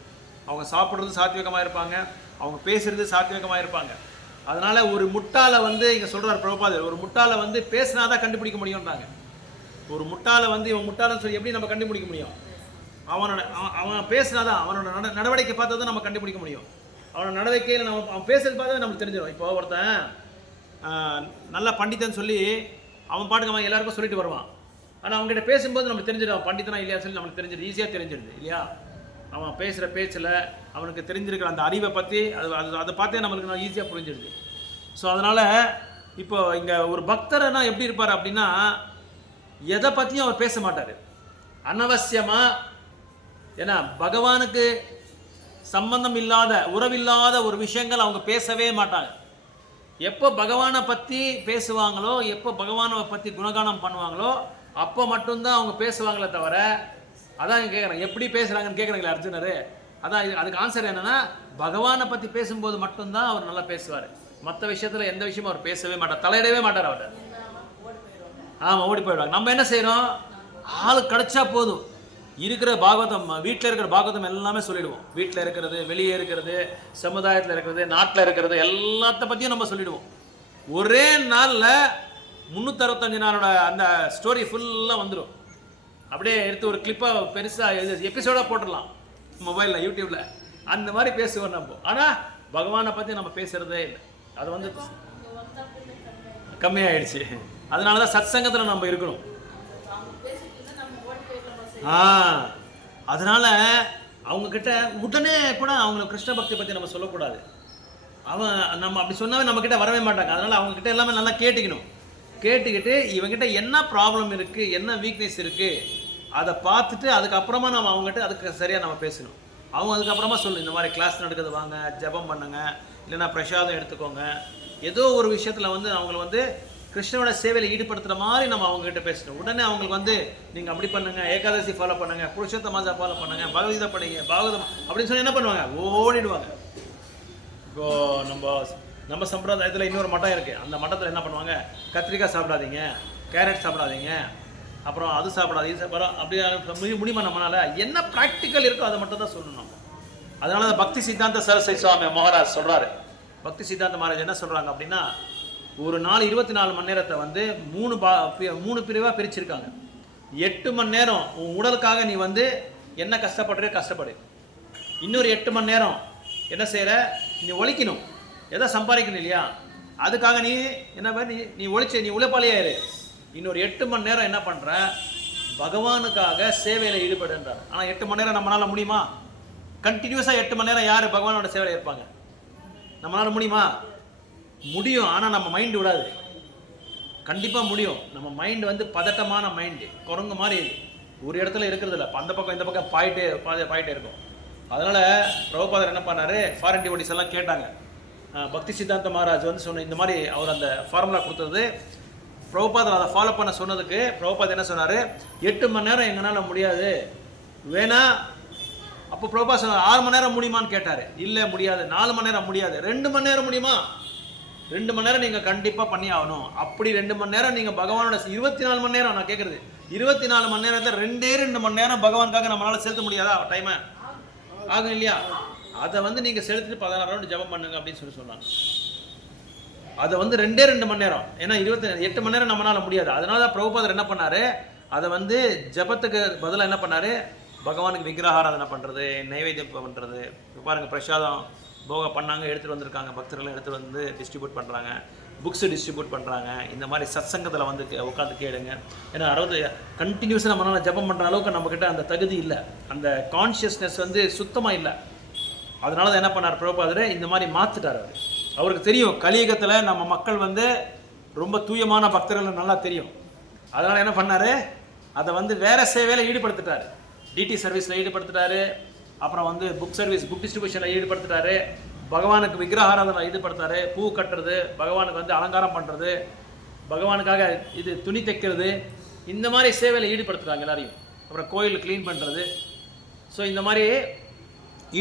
அவங்க சாப்பிட்றது சாத்விகமாக இருப்பாங்க, அவங்க பேசுகிறது சாத்விகமாக இருப்பாங்க. அதனால் ஒரு முட்டாளை வந்து இங்கே சொல்கிறார் பிரபுபாதர், ஒரு முட்டாளை வந்து பேசினா தான் கண்டுபிடிக்க முடியும்ன்றாங்க. ஒரு முட்டாளை வந்து இவன் முட்டாளன்னு சொல்லி எப்படி நம்ம கண்டுபிடிக்க முடியும்? அவன் பேசுனாதான், அவனோட நடவடிக்கை பார்த்தா தான் நம்ம கண்டுபிடிக்க முடியும். அவனோட நடவடிக்கையில் அவன் பேசுறது பார்த்தா நம்மளுக்கு தெரிஞ்சிடும். இப்போ ஒருத்தன் நல்ல பண்டிதன் சொல்லி அவன் பாட்டுக்கு அவன் எல்லாருக்கும் சொல்லிட்டு வருவான். ஆனால் அவங்ககிட்ட பேசும்போது நம்மளுக்கு தெரிஞ்சிடும் அவன் பண்டிதனா இல்லையா சொல்லி நம்மளுக்கு தெரிஞ்சிடும், ஈஸியாக தெரிஞ்சிடுது இல்லையா? அவன் பேசுகிற பேச்சில் அவனுக்கு தெரிஞ்சிருக்கிற அந்த அறிவை பற்றி அதை பார்த்தே நம்மளுக்கு ஈஸியாக புரிஞ்சிடுது. ஸோ அதனால் இப்போ இங்கே ஒரு பக்தர்னா எப்படி இருப்பார் அப்படின்னா, எதை பற்றியும் அவர் பேச மாட்டார் அனவசியமாக. ஏன்னா பகவானுக்கு சம்பந்தம் இல்லாத, உறவில்லாத ஒரு விஷயங்கள் அவங்க பேசவே மாட்டாங்க. எப்போ பகவானை பற்றி பேசுவாங்களோ, எப்போ பகவானை பற்றி குணகானம் பண்ணுவாங்களோ அப்போ மட்டும்தான் அவங்க பேசுவாங்களே தவிர, அதான் கேட்குறாங்க எப்படி பேசுகிறாங்கன்னு கேட்குறாங்களே அர்ஜுனர். அதான் அதுக்கு ஆன்சர் என்னென்னா, பகவானை பற்றி பேசும்போது மட்டும்தான் அவர் நல்லா பேசுவார். மற்ற விஷயத்தில் எந்த விஷயமும் அவர் பேசவே மாட்டார், தலையிடவே மாட்டார் அவர். ஆமாம், ஓடி போயிடுவாங்க. நம்ம என்ன செய்கிறோம், ஆள் கிடச்சா போதும், இருக்கிற பாகவதம், வீட்டில் இருக்கிற பாகவதம் எல்லாமே சொல்லிடுவோம். வீட்டில் இருக்கிறது, வெளியே இருக்கிறது, சமுதாயத்தில் இருக்கிறது, நாட்டில் இருக்கிறது, எல்லாத்த பற்றியும் நம்ம சொல்லிடுவோம். ஒரே நாளில் 365 நாளோட அந்த ஸ்டோரி ஃபுல்லாக வந்துடும். அப்படியே எடுத்து ஒரு கிளிப்பாக பெருசாக எபிசோடாக போட்டுடலாம் மொபைலில், யூடியூப்பில். அந்த மாதிரி பேசுவோம் நம்ம. ஆனால் பகவானை பற்றி நம்ம பேசுகிறதே இல்லை. அது வந்து கம்மியாயிடுச்சு. அதனால தான் சத் சங்கத்தில் நம்ம இருக்கணும். அதனால் அவங்கக்கிட்ட உடனே கூட அவங்களுக்கு கிருஷ்ண பக்தி பற்றி நம்ம சொல்லக்கூடாது. நம்ம அப்படி சொன்னாவே நம்மக்கிட்ட வரவே மாட்டாங்க. அதனால் அவங்கக்கிட்ட எல்லாமே நல்லா கேட்டுக்கிட்டு இவங்ககிட்ட என்ன ப்ராப்ளம் இருக்குது, என்ன வீக்னஸ் இருக்குது, அதை பார்த்துட்டு அதுக்கப்புறமா நம்ம அவங்ககிட்ட அதுக்கு சரியாக நம்ம பேசணும். அவங்க அதுக்கப்புறமா சொல்லணும், இந்த மாதிரி கிளாஸ் நடக்குது வாங்க, ஜபம் பண்ணுங்க, இல்லைன்னா பிரசாதம் எடுத்துக்கோங்க. ஏதோ ஒரு விஷயத்தில் வந்து அவங்கள வந்து கிருஷ்ணனோட சேவையில் ஈடுபடுத்துகிற மாதிரி நம்ம அவங்ககிட்ட பேசணும். உடனே அவங்களுக்கு வந்து நீங்கள் அப்படி பண்ணுங்கள், ஏகாதசி ஃபாலோ பண்ணுங்கள், புருஷோத்த மாசா ஃபாலோ பண்ணுங்கள், பகவத்கீதை படிங்க, பாகவதம் அப்படின்னு சொல்லி என்ன பண்ணுவாங்க, ஓடிடுவாங்க. இப்போது நம்ம சம்பிரதாயத்தில் இன்னொரு மட்டம் இருக்குது. அந்த மட்டத்தில் என்ன பண்ணுவாங்க, கத்திரிக்காய் சாப்பிடாதீங்க, கேரட் சாப்பிடாதீங்க, அப்புறம் அது சாப்பிடாது, இது சாப்பிட்றோம், அப்படி முடியுமா நம்மளால்? என்ன ப்ராக்டிக்கல் இருக்கோ அதை மட்டும் தான் சொல்லணும் நம்ம. அதனால தான் பக்தி சித்தாந்த சரஸ்வதி சுவாமி மகாராஜ் சொல்கிறாரு. பக்தி சித்தாந்த மகாராஜ் என்ன சொல்கிறாங்க அப்படின்னா, ஒரு நாள் 24 மணி நேரத்தை வந்து 3 பிரிவாக பிரிச்சிருக்காங்க. 8 மணி நேரம் உன் உடலுக்காக நீ வந்து என்ன கஷ்டப்படு. இன்னொரு 8 மணி நேரம் என்ன செய்கிற, நீ ஒழிக்கணும், எதை சம்பாதிக்கணும் இல்லையா, அதுக்காக நீ என்ன நீ நீ உழைப்பாளியாயிரு. இன்னொரு 8 மணி நேரம் என்ன பண்ணுற, பகவானுக்காக சேவையில் ஈடுபடுன்றார். ஆனால் 8 மணி நேரம் நம்மளால் முடியுமா? கண்டினியூஸாக 8 மணி நேரம் யார் பகவானோட சேவையில் இருப்பாங்க? நம்மளால் முடியுமா? முடியும். ஆனால் நம்ம மைண்டு விடாது. கண்டிப்பாக முடியும். நம்ம மைண்டு வந்து பதட்டமான மைண்டு, குரங்கு மாதிரி ஒரு இடத்துல இருக்கிறது இல்லை, அந்த பக்கம் இந்த பக்கம் பாயிட்டே இருக்கும். அதனால் பிரபுபாதர் என்ன பண்ணார், ஃபாரின் டிவோட்டிஸ் எல்லாம் கேட்டாங்க. பக்தி சித்தாந்த மகாராஜ் வந்து சொன்ன இந்த மாதிரி அவர் அந்த ஃபார்முலா கொடுத்தது, பிரபுபாதர் அதை ஃபாலோ பண்ண சொன்னதுக்கு பிரபுபாதர் என்ன சொன்னார், 8 மணி நேரம் எங்களால் முடியாது, வேணா. அப்போ பிரபுபாதர் சொன்னார் 6 மணி நேரம் முடியுமான்னு கேட்டார். இல்லை முடியாது. 4 மணி நேரம் முடியாது. 2 மணி நேரம் முடியுமா? 2 மணி நேரம் நீங்கள் கண்டிப்பாக பண்ணி ஆகணும். அப்படி 2 மணி நேரம் நீங்கள் பகவானோட 24 மணி நேரம், நான் கேட்குறது 24 மணி நேரத்தில் 2 மணி நேரம் பகவானுக்காக நம்மளால் செலுத்த முடியாதா? டைமை ஆகும் இல்லையா? அதை வந்து நீங்கள் செலுத்திட்டு 16 ரவுண்டு ஜபம் பண்ணுங்க அப்படின்னு சொன்னாங்க. அதை வந்து 2 மணி நேரம், ஏன்னா 8 மணி நேரம் நம்மளால் முடியாது. அதனால தான் பிரபுபாதர் என்ன பண்ணார், அதை வந்து ஜபத்துக்கு பதிலாக என்ன பண்ணார், பகவானுக்கு விக்கிரகாராதனை பண்ணுறது, நைவேத்தியம் பண்ணுறது. பாருங்கள், பிரசாதம் போக பண்ணாங்க, எடுத்துகிட்டு வந்திருக்காங்க, பக்தர்கள் எடுத்துகிட்டு வந்து டிஸ்ட்ரிபியூட் பண்ணுறாங்க, புக்ஸு டிஸ்ட்ரிபியூட் பண்ணுறாங்க. இந்த மாதிரி சத்சங்கத்தில் வந்து உட்காந்து கேளுங்க. ஏன்னா 60 கண்டினியூஸாக நம்மளால் ஜபம் பண்ணுற அளவுக்கு நம்மக்கிட்ட அந்த தகுதி இல்லை, அந்த கான்ஷியஸ்னஸ் வந்து சுத்தமாக இல்லை. அதனால தான் என்ன பண்ணார் பிரபுபாதர், இந்த மாதிரி மாற்றிட்டார். அவருக்கு தெரியும் கலியுகத்தில் நம்ம மக்கள் வந்து ரொம்ப தூயமான பக்தர்கள் நல்லா தெரியும். அதனால் என்ன பண்ணார், அதை வந்து வேறு சேவையில் ஈடுபடுத்திட்டார். டிடி சர்வீஸில் ஈடுபடுத்திட்டாரு, அப்புறம் வந்து புக் டிஸ்ட்ரிபியூஷனில் ஈடுபடுத்திட்டாரு, பகவானுக்கு விக்கிரகாராதனை ஈடுபடுத்தாரு, பூ கட்டுறது, பகவானுக்கு வந்து அலங்காரம் பண்ணுறது, பகவானுக்காக இது துணி தைக்கிறது, இந்த மாதிரி சேவையில் ஈடுபடுத்துகிறாங்க எல்லாரையும். அப்புறம் கோயில் க்ளீன் பண்ணுறது. ஸோ இந்த மாதிரி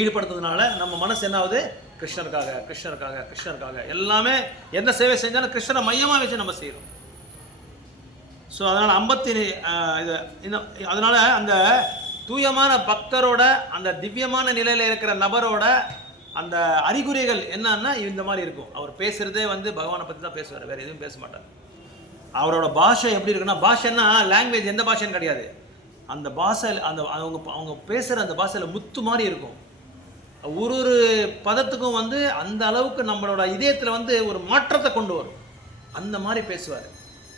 ஈடுபடுத்துறதுனால நம்ம மனசு என்ன ஆகுது, கிருஷ்ணருக்காக எல்லாமே எந்த சேவை செஞ்சாலும் கிருஷ்ணரை மையமாக வச்சு நம்ம செய்கிறோம். ஸோ அதனால் அதனால் அந்த தூயமான பக்தரோட, அந்த திவ்யமான நிலையில் இருக்கிற நபரோட அந்த அறிகுறிகள் என்னன்னா இந்த மாதிரி இருக்கும். அவர் பேசுகிறதே வந்து பகவானை பற்றி தான் பேசுவார், வேறு எதுவும் பேச மாட்டார். அவரோட பாஷை எப்படி இருக்குன்னா, பாஷைன்னா லாங்குவேஜ் எந்த பாஷைன்னு கிடையாது, அந்த பாஷை அந்த அவங்க பேசுகிற அந்த பாஷையில் முத்து மாதிரி இருக்கும். ஒரு ஒரு பதத்துக்கும் வந்து அந்த அளவுக்கு நம்மளோட இதயத்தில் வந்து ஒரு மாற்றத்தை கொண்டு வரும். அந்த மாதிரி பேசுவார்.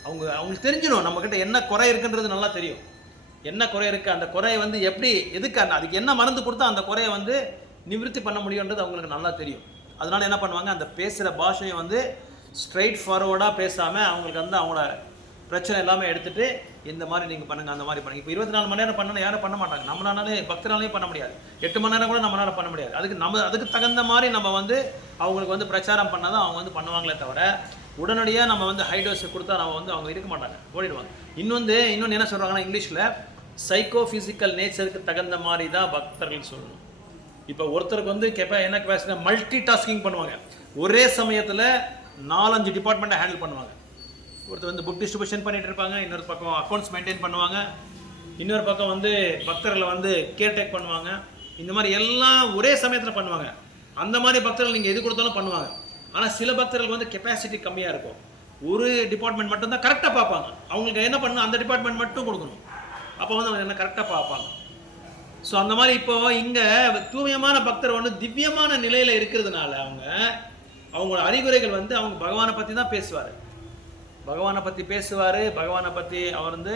அவங்களுக்கு தெரிஞ்சிடும் நம்மக்கிட்ட என்ன குறை இருக்குன்றது நல்லா தெரியும். என்ன குறை இருக்குது, அந்த குறையை வந்து எப்படி எதுக்கு அதுக்கு என்ன மருந்து கொடுத்தா அந்த குறையை வந்து நிவர்த்தி பண்ண முடியுன்றது அவங்களுக்கு நல்லா தெரியும். அதனால் என்ன பண்ணுவாங்க, அந்த பேசுகிற பாஷையை வந்து ஸ்ட்ரைட் ஃபார்வர்டாக பேசாமல் அவங்களுக்கு வந்து அவங்களோட பிரச்சனை எல்லாமே எடுத்துகிட்டு இந்த மாதிரி நீங்கள் பண்ணுங்கள், அந்த மாதிரி பண்ணுங்கள். இப்போ 24 மணி நேரம் பண்ணணும் யாரும் பண்ண மாட்டாங்க. நம்மளாலே பக்தராலையும் பண்ண முடியாது. 8 மணி நேரம் கூட நம்மளால பண்ண முடியாது. அதுக்கு தகுந்த மாதிரி நம்ம வந்து அவங்களுக்கு வந்து பிரச்சாரம் பண்ணால் தான் அவங்க வந்து பண்ணுவாங்களே தவிர, உடனடியாக நம்ம வந்து ஹை டோஸ் கொடுத்தா நம்ம வந்து அவங்க இருக்க மாட்டாங்க, ஓடிடுவாங்க. இன்னொன்று என்ன சொல்கிறாங்கன்னா இங்கிலீஷில், சைக்கோ ஃபிசிக்கல் நேச்சருக்கு தகுந்த மாதிரி தான் பக்தர்கள் சொல்லணும். இப்போ ஒருத்தருக்கு வந்து என்ன கெப்பாசிட்டி, மல்டி டாஸ்கிங் பண்ணுவாங்க. ஒரே சமயத்தில் 4-5 டிபார்ட்மெண்ட்டை ஹேண்டில் பண்ணுவாங்க. ஒருத்தர் வந்து புக் டிஸ்ட்ரிபியூஷன் பண்ணிகிட்டு இருப்பாங்க, இன்னொரு பக்கம் அக்கௌண்ட்ஸ் மெயின்டைன் பண்ணுவாங்க, இன்னொரு பக்கம் வந்து பக்தர்களை வந்து கேர்டேக் பண்ணுவாங்க. இந்த மாதிரி எல்லாம் ஒரே சமயத்தில் பண்ணுவாங்க. அந்த மாதிரி பக்தர்கள் நீங்கள் எது கொடுத்தாலும் பண்ணுவாங்க. ஆனால் சில பக்தர்கள் வந்து கெப்பாசிட்டி கம்மியாக இருக்கும். ஒரு டிபார்ட்மெண்ட் மட்டும்தான் கரெக்டாக பார்ப்பாங்க. அவங்களுக்கு என்ன பண்ணணும், அந்த டிபார்ட்மெண்ட் மட்டும் கொடுக்கணும். அப்போ வந்து அவங்க என்ன கரெக்டாக பார்ப்பாங்க. ஸோ அந்த மாதிரி இப்போ இங்கே தூய்மையான பக்தர் வந்து திவ்யமான நிலையில் இருக்கிறதுனால அவங்களோட அறிகுறைகள் வந்து அவங்க பகவானை பற்றி தான் பேசுவார். பகவானை பற்றி பேசுவார், பகவானை பற்றி அவர் வந்து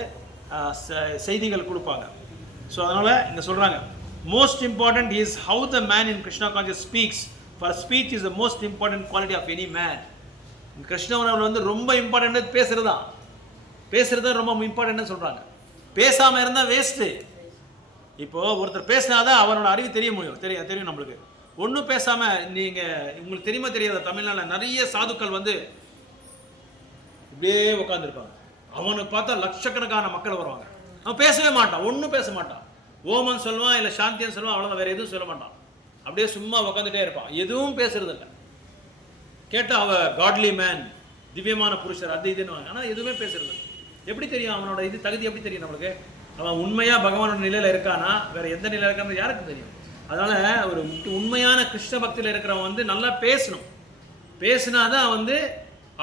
செய்திகள் கொடுப்பாங்க. ஸோ அதனால் இங்கே சொல்கிறாங்க, most important is how the man in Krishna conscious speaks. For speech is the most important quality of any man. Krishna உணர்வு வந்து ரொம்ப இம்பார்ட்டன்ட் பேசுகிறது தான் ரொம்ப இம்பார்ட்டன்ட்னு சொல்கிறாங்க. பேசாமல் இருந்தால் வேஸ்ட்டு. இப்போது ஒருத்தர் பேசினாதான் அவரோட அறிவு தெரிய முடியும், தெரியும் நம்மளுக்கு. ஒன்றும் பேசாமல் உங்களுக்கு தெரியுமா தெரியாத, தமிழ்நாட்டில் நிறைய சாதுக்கள் வந்து இப்படியே உட்காந்துருப்பாங்க. அவனுக்கு பார்த்தா லட்சக்கணக்கான மக்கள் வருவாங்க. அவன் பேசவே மாட்டான், ஒன்றும் பேச மாட்டான். ஓமன் சொல்லுவான், இல்லை சாந்தியன்னு சொல்லுவான், அவ்வளோதான், வேறு எதுவும் சொல்ல மாட்டான். அப்படியே சும்மா உட்காந்துட்டே இருப்பான், எதுவும் பேசுறது இல்லை. கேட்டால் அவ காட்லி மேன், திவ்யமான புருஷர், அது இதுன்னு வாங்க, ஆனால் எதுவுமே பேசுறது. எப்படி தெரியும் அவனோட இது தகுதி? எப்படி தெரியும் நம்மளுக்கு? அவன் உண்மையாக பகவானோட நிலையில் இருக்கானா, வேறு எந்த நிலையில் இருக்கான்னு யாருக்கு தெரியும்? அதனால் ஒரு உண்மையான கிருஷ்ண பக்தியில் இருக்கிறவன் வந்து நல்லா பேசணும். பேசினாதான் வந்து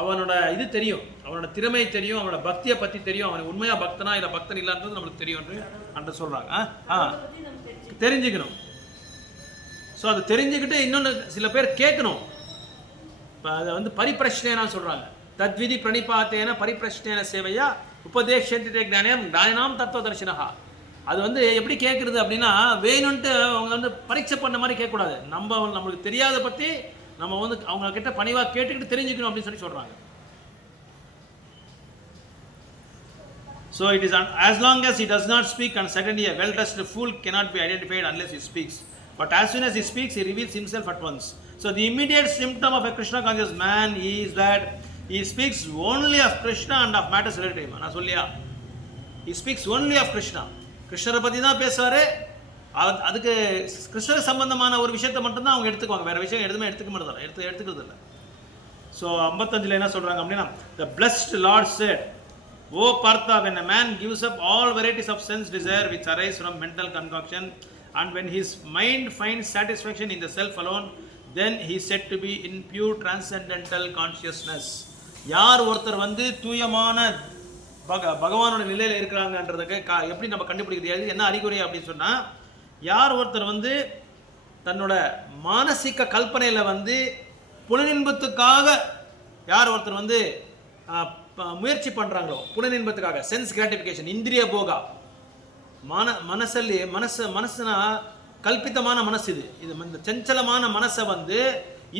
அவனோட இது தெரியும், அவனோட திறமை தெரியும், அவனோட பக்தியை பற்றி தெரியும், அவன் உண்மையாக பக்தனா இல்லை பக்தன் இல்லான்றது நம்மளுக்கு தெரியும் என்று சொல்கிறாங்க. தெரிஞ்சுக்கணும். ஸோ அது தெரிஞ்சுக்கிட்டு இன்னொன்று சில பேர் கேட்கணும். இப்போ அதை வந்து பரிப்பிரஷ்னேனா சொல்கிறாங்க. தத்விதி பிரணிபாத்தேன பரிப்பிரஷ்னேன சேவையா உபதேசத்தை ஞானம் தத்துவ தரிசனஹா. அது வந்து எப்படி கேட்குறது அப்படின்னா, வேணும்ன்ட்டு அவங்க வந்து பரீட்சை பண்ண மாதிரி கேட்கக்கூடாது. நம்மளுக்கு தெரியாத பற்றி நம்ம வந்து அவங்க கிட்ட பணிவாக கேட்டுக்கிட்டு தெரிஞ்சுக்கணும் அப்படின்னு சொல்கிறாங்க. So it is as long as he does not speak, and certainly a well-dressed fool cannot be identified unless he speaks. But as soon as he speaks, he reveals himself at once. So the immediate symptom of a Krishna conscious man is that he speaks only of Krishna and of matters related to him. நான் சொல்லியா, he speaks only of Krishna. கிருஷ்ணரை பற்றி தான் பேசுவார். அதுக்கு கிருஷ்ணர் சம்பந்தமான ஒரு விஷயத்தை மட்டும்தான் அவங்க எடுத்துக்குவாங்க, வேறு விஷயம் எதுவுமே எடுத்துக்கிறது இல்லை. ஸோ 55 என்ன சொல்கிறாங்க அப்படின்னா, the blessed Lord said, O Partha, when a man gives up all varieties of sense desire which arise from mental concoction, and when his mind finds satisfaction in the self alone, then he is said to be in pure transcendental consciousness. யார் ஒருத்தர் வந்து தூயமான பகவானோட நிலையில் இருக்கிறாங்கன்றதுக்கு எப்படி நம்ம கண்டுபிடிக்கிறது, என்ன அறிகுறி அப்படின்னு சொன்னால், யார் ஒருத்தர் வந்து தன்னோட மானசீக கல்பனையில் வந்து புலனின்பத்துக்காக யார் ஒருத்தர் வந்து முயற்சி பண்ணுறாங்களோ, புலனின்பத்துக்காக, சென்ஸ் கிராட்டிஃபிகேஷன், இந்திரிய போகா, மனசுனா கல்பித்தமான மனசு. இது இந்த சஞ்சலமான மனசை வந்து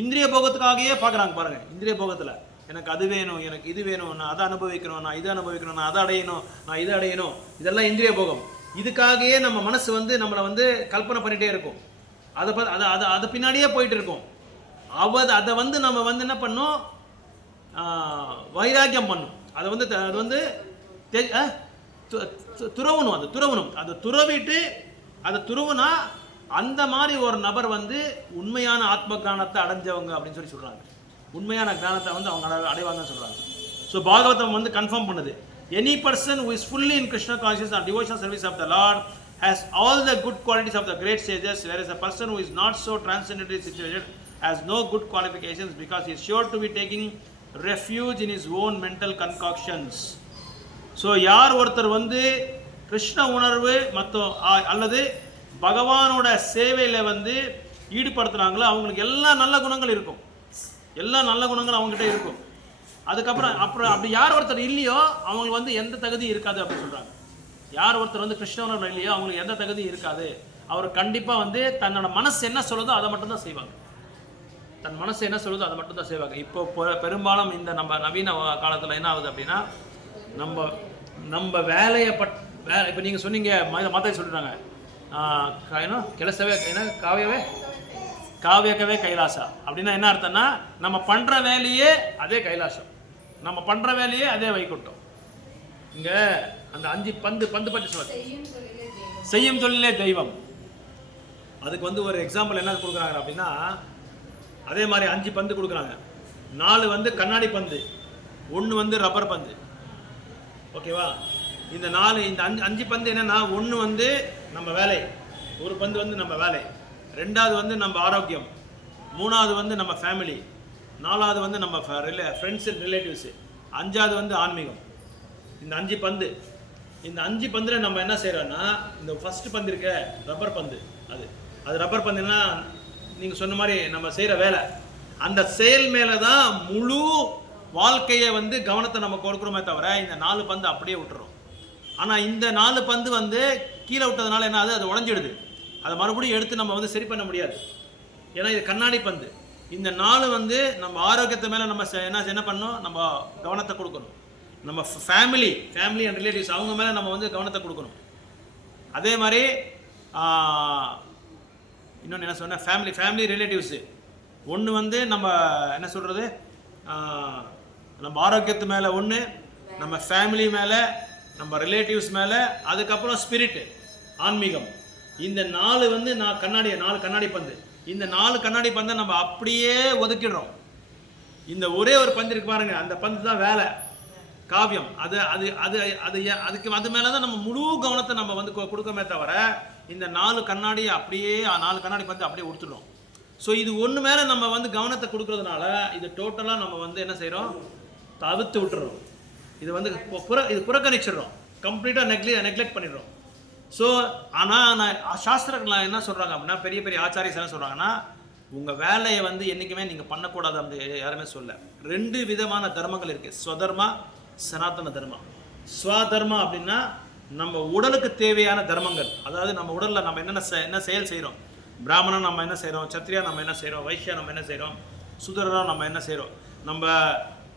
இந்திரிய போகத்துக்காகவே பார்க்குறாங்க பாருங்கள். இந்திரிய போகத்தில் எனக்கு அது வேணும், எனக்கு இது வேணும், நான் அதை அனுபவிக்கணும், நான் இதை அனுபவிக்கணும், நான் அதை அடையணும், நான் இதை அடையணும், இதெல்லாம் இந்திரிய போகம். இதுக்காகவே நம்ம மனசு வந்து நம்மளை வந்து கல்பனை பண்ணிகிட்டே இருக்கும். அது பின்னாடியே போயிட்டு இருக்கும். அதை வந்து நம்ம வந்து என்ன பண்ணோம், வைராக்கியம் பண்ணும். அது வந்து துறவணும். அதை துறவிட்டு அதை துறவுனா அந்த மாதிரி ஒரு நபர் வந்து உண்மையான ஆத்ம ஞானத்தை அடைஞ்சவங்க அப்படின்னு சொல்கிறாங்க. உண்மையான ஞானத்தை வந்து அவங்க அடைவாங்கன்னு சொல்கிறாங்க. ஸோ பாகவதம் வந்து கன்ஃபார்ம் பண்ணுது, any person who is fully in Krishna consciousness and devotional service of the Lord has all the good qualities of the great sages, whereas a person who is not so transcendently situated has no good qualifications, because he is sure to be taking refuge in his own mental concoctions. So யார் ஒருத்தர் வந்து கிருஷ்ண உணர்வு அல்லது பகவானோட சேவையில் வந்து ஈடுபடுத்துகிறாங்களோ அவங்களுக்கு எல்லா நல்ல குணங்கள் இருக்கும், எல்லா நல்ல குணங்களும் அவங்ககிட்ட இருக்கும். அதுக்கப்புறம் அப்படி யார் ஒருத்தர் இல்லையோ அவங்களுக்கு வந்து எந்த தகுதியும் இருக்காது அப்படின்னு சொல்கிறாங்க. யார் ஒருத்தர் வந்து கிருஷ்ண உணர்வு இல்லையோ அவங்களுக்கு எந்த தகுதியும் இருக்காது. அவர் கண்டிப்பாக வந்து தன்னோட மனசு என்ன சொல்லுதோ அதை மட்டும்தான் செய்வாங்க. தன் மனசு என்ன சொல்லுதோ அதை மட்டும்தான் செய்வாங்க. இப்போ பெரும்பாலும் இந்த நம்ம நவீன காலத்தில் என்ன ஆகுது அப்படின்னா, நம்ம வேலையை இப்போ நீங்கள் சொன்னீங்க மாதாஜி சொல்லிடுறாங்க, கிளசவே என்ன காவியக்கவே கைலாசா அப்படின்னா என்ன அர்த்தம்னா, நம்ம பண்ணுற வேலையே அதே கைலாசம், நம்ம பண்ணுற வேலையே அதே வைகுண்டம். இங்கே அந்த 5 பந்து பற்றி சொல்ல செய்யும் தொழிலே தெய்வம். அதுக்கு வந்து ஒரு எக்ஸாம்பிள் என்ன கொடுக்குறாங்க அப்படின்னா, அதே மாதிரி 5 பந்து கொடுக்குறாங்க. 4 வந்து கண்ணாடி பந்து, 1 வந்து ரப்பர் பந்து. ஓகேவா? இந்த 5 பந்து என்னன்னா, 1 வந்து நம்ம வேலை, ஒரு பந்து வந்து நம்ம வேலை, 2வது வந்து நம்ம ஆரோக்கியம், 3வது வந்து நம்ம ஃபேமிலி, 4வது வந்து நம்ம ஃப்ரெண்ட்ஸ் அண்ட் ரிலேட்டிவ்ஸு, 5வது வந்து ஆன்மீகம். இந்த 5 பந்து, இந்த 5 பந்தில் நம்ம என்ன செய்கிறோன்னா, இந்த ஃபஸ்ட்டு பந்து இருக்க ரப்பர் பந்து, அது ரப்பர் பந்துன்னா நீங்கள் சொன்ன மாதிரி நம்ம செய்கிற வேலை, அந்த செயல் மேலே தான் முழு வாழ்க்கையை வந்து கவனத்தை நம்ம கொடுக்குறோமே தவிர இந்த 4 பந்து அப்படியே விட்டுறோம். ஆனால் இந்த 4 பந்து வந்து கீழே விட்டதுனால என்ன ஆகுது, அது உடஞ்சிடுது. அதை மறுபடியும் எடுத்து நம்ம வந்து சரி பண்ண முடியாது. ஏன்னா இது கண்ணாடி பந்து. இந்த 4 வந்து நம்ம ஆரோக்கியத்தை மேலே நம்ம என்ன பண்ணணும், நம்ம கவனத்தை கொடுக்கணும். நம்ம ஃபேமிலி அண்ட் ரிலேட்டிவ்ஸ் அவங்க மேலே நம்ம வந்து கவனத்தை கொடுக்கணும். அதே மாதிரி இன்னொன்று என்ன சொன்ன, ஃபேமிலி ரிலேட்டிவ்ஸு. 1 வந்து நம்ம என்ன சொல்கிறது, நம்ம ஆரோக்கியத்து மேலே 1, நம்ம ஃபேமிலி மேலே, நம்ம ரிலேட்டிவ்ஸ் மேலே, அதுக்கப்புறம் ஸ்பிரிட்டு ஆன்மீகம். இந்த 4 வந்து 4 கண்ணாடி பந்து. இந்த 4 கண்ணாடி பந்தை நம்ம அப்படியே ஒதுக்கிடுறோம். இந்த ஒரே ஒரு பந்து இருக்கு பாருங்க, அந்த பந்து தான் வேலை, காவியம். அதுக்கு மேலே தான் நம்ம முழு கவனத்தை நம்ம வந்து கொடுக்கமே தவிர இந்த 4 கண்ணாடியை அப்படியே 4 கண்ணாடி பந்து அப்படியே கொடுத்துடுறோம். ஸோ இது ஒன்று மேலே நம்ம வந்து கவனத்தை கொடுக்கறதுனால இது டோட்டலாக நம்ம வந்து என்ன செய்கிறோம், தவிர்த்து விட்டுறோம். இது வந்து இது புறக்கணிச்சிடுறோம், கம்ப்ளீட்டாக நெக்லெக்ட் பண்ணிடுறோம். ஸோ ஆனால் சாஸ்திரங்கள் என்ன சொல்கிறாங்க அப்படின்னா, பெரிய பெரிய ஆச்சாரியஸ் என்ன சொல்கிறாங்கன்னா, உங்கள் வேலையை வந்து என்றைக்குமே நீங்கள் பண்ணக்கூடாது அப்படின்னு யாருமே சொல்ல. 2 விதமான தர்மங்கள் இருக்குது, ஸ்வதர்மா, சனாதன தர்மா. ஸ்வதர்மா அப்படின்னா நம்ம உடலுக்கு தேவையான தர்மங்கள், அதாவது நம்ம உடலில் நம்ம என்ன செயல் செய்கிறோம், பிராமணன் நம்ம என்ன செய்கிறோம், சத்திரியா நம்ம என்ன செய்கிறோம், வைஷ்யா நம்ம என்ன செய்கிறோம், சுதரா நம்ம என்ன செய்கிறோம். நம்ம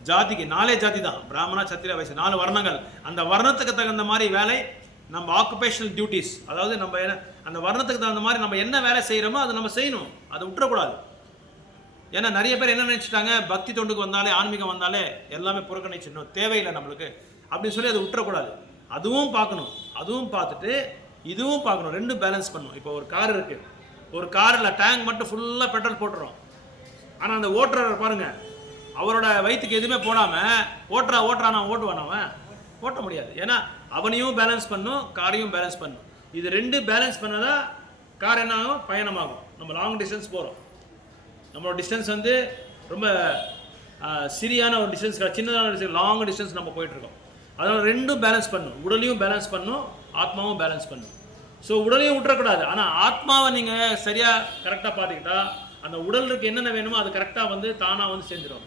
ஜாதிக்கு 4 ஜாதி தான், பிராமணா, சத்திரியா, வைஷ்யா, 4 வர்ணங்கள். அந்த வர்ணத்துக்கு தகுந்த மாதிரி வேலை நம்ம ஆக்குபேஷனல் டியூட்டிஸ், அதாவது நம்ம அந்த வர்ணத்துக்கு தகுந்த மாதிரி நம்ம என்ன வேலை செய்கிறோமோ அதை நம்ம செய்யணும், அதை விட்டுறக்கூடாது. ஏன்னா நிறைய பேர் என்ன நினச்சிட்டாங்க, பக்தி தொண்டுக்கு வந்தாலே, ஆன்மீகம் வந்தாலே எல்லாமே புறக்கணிச்சிடணும், தேவையில்லை நம்மளுக்கு அப்படின்னு சொல்லி அதை விட்டுறக்கூடாது. அதுவும் பார்க்கணும், அதுவும் பார்த்துட்டு இதுவும் பார்க்கணும், 2 பேலன்ஸ் பண்ணணும். இப்போ ஒரு கார் இருக்குது, ஒரு காரில் டேங்க் மட்டும் ஃபுல்லாக பெட்ரோல் போட்டுறோம். ஆனால் அந்த ஓட்டுறவர் பாருங்கள், அவரோட வயிற்றுக்கு எதுவுமே போடாமல் ஓட்டுறானா ஓட்டுவான், அவன் ஓட்ட முடியாது. ஏன்னா அவனையும் பேலன்ஸ் பண்ணும், காரையும் பேலன்ஸ் பண்ணும். இது 2 பேலன்ஸ் பண்ணாதான் கார் என்ன ஆகும், பயணமாகும். நம்ம லாங் டிஸ்டன்ஸ் போகிறோம், நம்மளோட டிஸ்டன்ஸ் வந்து ரொம்ப சிறியான ஒரு டிஸ்டன்ஸ், சின்னதான டிஸ்டன்ஸ், லாங் டிஸ்டன்ஸ் நம்ம போயிட்டுருக்கோம். அதனால் 2 பேலன்ஸ் பண்ணும், உடலையும் பேலன்ஸ் பண்ணும், ஆத்மாவும் பேலன்ஸ் பண்ணும். ஸோ உடலையும் விட்டுறக்கூடாது. ஆனால் ஆத்மாவை நீங்கள் சரியாக கரெக்டாக பார்த்துக்கிட்டா அந்த உடலுக்கு என்னென்ன வேணுமோ அது கரெக்டாக வந்து தானாக வந்து செஞ்சிடும்.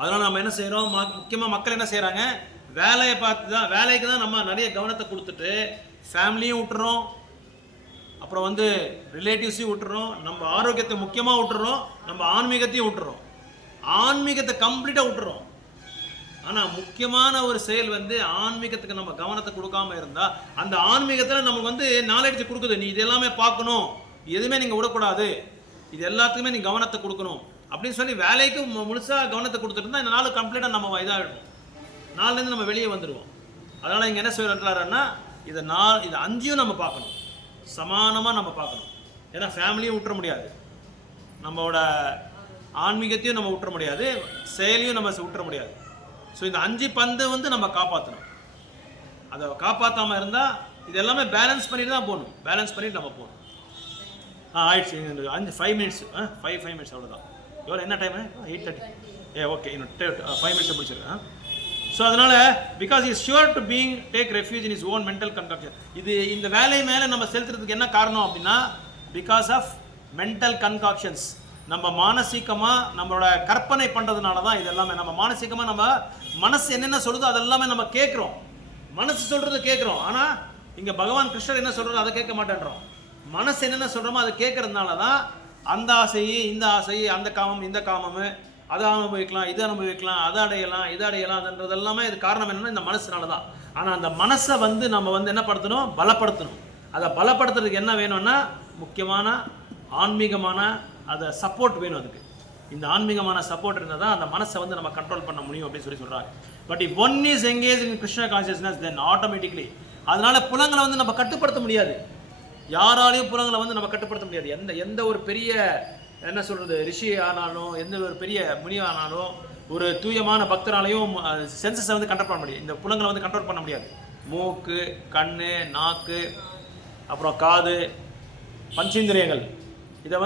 அதனால் நம்ம என்ன செய்கிறோம், முக்கியமாக மக்கள் என்ன செய்கிறாங்க, வேலையை பார்த்து தான், வேலைக்கு தான் நம்ம நிறைய கவனத்தை கொடுத்துட்டு ஃபேமிலியும் விட்டுறோம், அப்புறம் வந்து ரிலேட்டிவ்ஸையும் விட்டுறோம், நம்ம ஆரோக்கியத்தை முக்கியமாக விட்டுறோம், நம்ம ஆன்மீகத்தையும் விட்டுறோம், ஆன்மீகத்தை கம்ப்ளீட்டாக விட்டுறோம். ஆனால் முக்கியமான ஒரு செயல் வந்து ஆன்மீகத்துக்கு நம்ம கவனத்தை கொடுக்காம இருந்தால் அந்த ஆன்மீகத்தில் நமக்கு வந்து நாலேஜ் கொடுக்குது, நீ இது எல்லாமே பார்க்கணும், எதுவுமே நீங்கள் விடக்கூடாது, இது எல்லாத்துக்குமே நீ கவனத்தை கொடுக்கணும் அப்படின்னு சொல்லி வேலைக்கு முழுசாக கவனத்தை கொடுத்துட்டு இருந்தால் இந்த 4 கம்ப்ளீட்டாக நம்ம இதாகிடும், 4லேருந்து நம்ம வெளியே வந்துடுவோம். அதனால் இங்கே என்ன சொல்கிறாருன்னா, இது 5யும் நம்ம பார்க்கணும், சமானமாக நம்ம பார்க்கணும். ஏன்னா ஃபேமிலியும் விட்டுற முடியாது, நம்மளோட ஆன்மீகத்தையும் நம்ம விட்டுற முடியாது, செயலையும் நம்ம விட்டுற முடியாது. ஸோ இந்த 5 பந்து வந்து நம்ம காப்பாற்றணும். அதை காப்பாற்றாமல் இருந்தால் இது எல்லாமே பேலன்ஸ் பண்ணிட்டு தான் போகணும், பேலன்ஸ் பண்ணிட்டு நம்ம போகணும். ஆயிடுச்சு 5 மினிட்ஸ், 5 மினிட்ஸ் அவ்வளோதான். எவ்வளோ என்ன டைமு 8:30 ஓகே இன்னும் 5 minutes முடிச்சிருக்கேன். ஸோ அதனால் because is sure to being take refuge in is own mental concoction. இந்த வேலை மேலே நம்ம செலுத்துறதுக்கு என்ன காரணம் அப்படின்னா பிகாஸ் ஆஃப் மென்டல் கன்காக்ஷன்ஸ். நம்ம மானசீகமாக நம்மளோட கற்பனை பண்ணுறதுனால தான் இது எல்லாமே. நம்ம மானசீகமாக நம்ம மனசு என்னென்ன சொல்லுதோ அதெல்லாமே நம்ம கேட்குறோம். மனசு சொல்கிறது கேட்குறோம். ஆனால் இங்கே பகவான் கிருஷ்ணர் என்ன சொல்கிறோம் அதை கேட்க மாட்டேன்றோம். மனசு என்னென்ன சொல்கிறோமோ அதை கேட்கறதுனால தான் அந்த ஆசை இந்த ஆசை, அந்த காமம் இந்த காமம், அதை அனுபவிக்கலாம், இதை அனுபவிக்கலாம், அதை அடையலாம், இதை அடையலாம், அதுன்றது எல்லாமே இது காரணம் என்னன்னா இந்த மனசுனால தான். ஆனால் அந்த மனசை நம்ம என்ன படுத்தணும், பலப்படுத்தணும். அதை பலப்படுத்துறதுக்கு என்ன வேணும்னா முக்கியமான ஆன்மீகமான அதை சப்போர்ட் வேணும். அதுக்கு இந்த ஆன்மீகமான சப்போர்ட் இருந்தால் தான் அந்த மனசை நம்ம கண்ட்ரோல் பண்ண முடியும் அப்படின்னு சொல்கிறாங்க. But if one is engage in Krishna consciousness then automatically அதனால புலங்களை நம்ம கட்டுப்படுத்த முடியாது. யாராலையும் புலங்களை நம்ம கட்டுப்படுத்த முடியாது. எந்த ஒரு பெரிய என்ன சொல்கிறது ரிஷி ஆனாலும், எந்த ஒரு பெரிய முனி ஆனாலும், ஒரு தூயமான பக்தராலையும் சென்சஸை கண்ட்ரோல் பண்ண முடியாது. இந்த புலங்களை கண்ட்ரோல் பண்ண முடியாது. மூக்கு, கண், நாக்கு, அப்புறம் காது, பஞ்சேந்திரியங்கள், இதை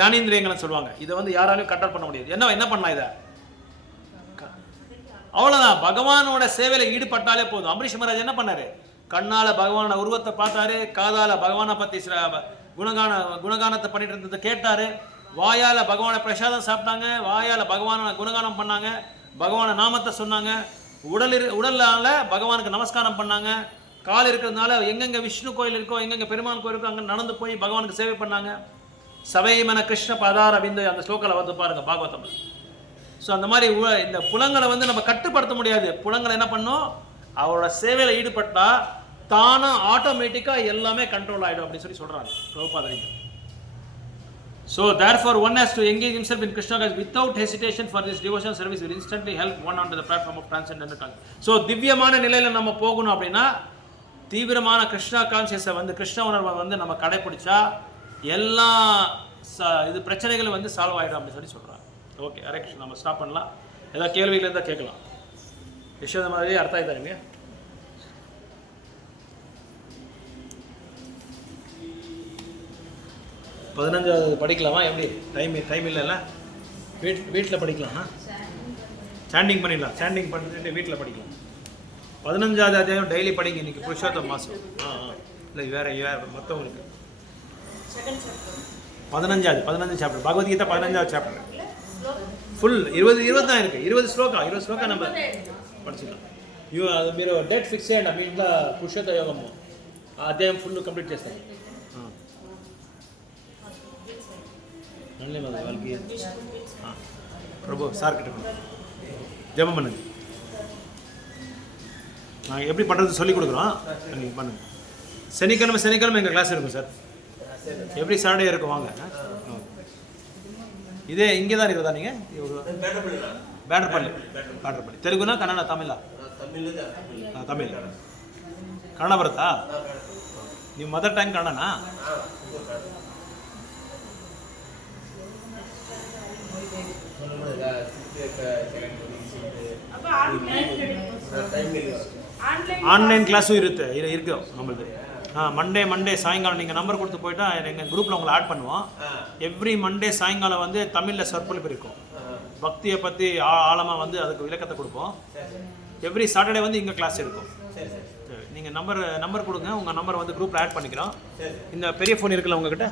ஞானேந்திரியங்கள்னு சொல்லுவாங்க. இதை யாராலையும் கண்ட்ரோல் பண்ண முடியாது. என்ன பண்ணலாம் இதை? அவ்வளோதான். பகவானோட சேவையில் ஈடுபட்டாலே போதும். அம்பரீஷ் மகாராஜ் என்ன பண்ணாரு? கண்ணால் பகவான உருவத்தை பார்த்தாரு, காதால் பகவானை பற்றி குணகானத்தை பண்ணிட்டு இருந்ததை கேட்டார், வாயால் பகவானை பிரசாதம் சாப்பிட்டாங்க, வாயால் பகவானை குணகானம் பண்ணாங்க, பகவானை நாமத்தை சொன்னாங்க, உடலால் பகவானுக்கு நமஸ்காரம் பண்ணாங்க, கால் இருக்கிறதுனால எங்கெங்கே விஷ்ணு கோயில் இருக்கோ, எங்கெங்கே பெருமாள் கோயில் இருக்கோ அங்கே நடந்து போய் பகவானுக்கு சேவை பண்ணாங்க. சவைமன கிருஷ்ண பதார விந்து அந்த ஸ்லோக்கில் பாருங்க பாகவதம். ஸோ அந்த மாதிரி இந்த புலங்களை நம்ம கட்டுப்படுத்த முடியாது. புலங்களை என்ன பண்ணும், அவரோட சேவையில் ஈடுபட்டால் தானாக ஆட்டோமேட்டிக்காக எல்லாமே கண்ட்ரோல் ஆகிடும் அப்படின்னு சொல்கிறாங்க பிரபுபாதரிங்க. So therefore one has to engage himself in Krishna consciousness without hesitation for this devotional service will instantly help one onto the platform of transcendental consciousness. So திவ்யமான நிலையில் நம்ம போகணும் அப்படின்னா தீவிரமான கிருஷ்ணா கான்சியஸை கிருஷ்ண உணர்வை நம்ம கடைப்பிடிச்சா எல்லா இது பிரச்சனைகளும் சால்வ் ஆகிடும் அப்படின்னு சொல்கிறாங்க. ஓகே, ஹரே கிருஷ்ணா. நம்ம ஸ்டாப் பண்ணலாம். ஏதாவது கேள்விகள் இருந்தால் கேட்கலாம். யசோத மாதிரி ಅರ್ಥ ಆಯ್ತಾ ನಿಮಗೆ? 15வது படிக்கலாமா? எப்படி டைம் இல்லைல்ல? வீட்டில் படிக்கலாமா? ஸ்டாண்டிங் பண்ணிடலாம். ஸ்டாண்டிங் பண்ணிட்டு வீட்டில் படிக்கலாம். 15வது அத்தியாயம் டெய்லி படிங்க. இன்றைக்கி புருஷோத்தம் மாதம். இல்லை வேறு மற்றவங்களுக்கு 15 சாப்டர் பகவத்கீதா 15வது சாப்டர் ఫుల్ 20 தான் இருக்குது. 20 శ్లోకా நம்ம படிச்சுக்கலாம். అది మీరు డేట్ ఫిక్స్ చేయండి. మీ ఇంట్లో పురుషోత్త యోగము ఆ అధ్యాయం ఫుల్ కంప్లీట్ చేస్తాను. వాళ్ళకి பிரபு சார் கிட்ட ஜெபம் பண்ணுங்க. நாங்கள் எப்படி பண்ணுறது சொல்லி கொடுக்குறோம், நீங்கள் பண்ணுங்க. சனிக்கிழமை எங்கள் கிளாஸ் இருக்கும் சார். எவ்ரி சாட்டர்டே இருக்கும். வாங்க. இதே இங்கே தான் இருக்கிறதா நீங்கள்? ಬ್ಯಾಡ್ರಪಲ್ಲಿ ತೆಲುಗುನಾ ಕನ್ನಡ ತಮಿಳ? ತಮಿಳ್. ಕನ್ನಡ ಬರುತ್ತಾ? ನೀವು ಮದರ್ ಟಂಗ್ ಕನ್ನಡನಾ? ஆன்லைன் கிளாஸும் இருக்கும் நம்மளுக்கு. மண்டே சாயங்காலம் நீங்கள் நம்பர் கொடுத்து போயிட்டா எங்கள் குரூப்பில் உங்களை ஆட் பண்ணுவோம். எவ்ரி மண்டே சாயங்காலம் தமிழில் சொற்பொழிவு இருக்கும். பக்தியை பற்றி ஆழமாக அதுக்கு விளக்கத்தை கொடுப்போம். எவ்ரி சாட்டர்டே இங்கே கிளாஸ் இருக்கும். நீங்கள் நம்பர் கொடுங்க. உங்கள் நம்பர் குரூப்பில் ஆட் பண்ணிக்கிறோம். இந்த பெரிய ஃபோன் இருக்குல்ல உங்ககிட்ட?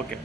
ஓகே.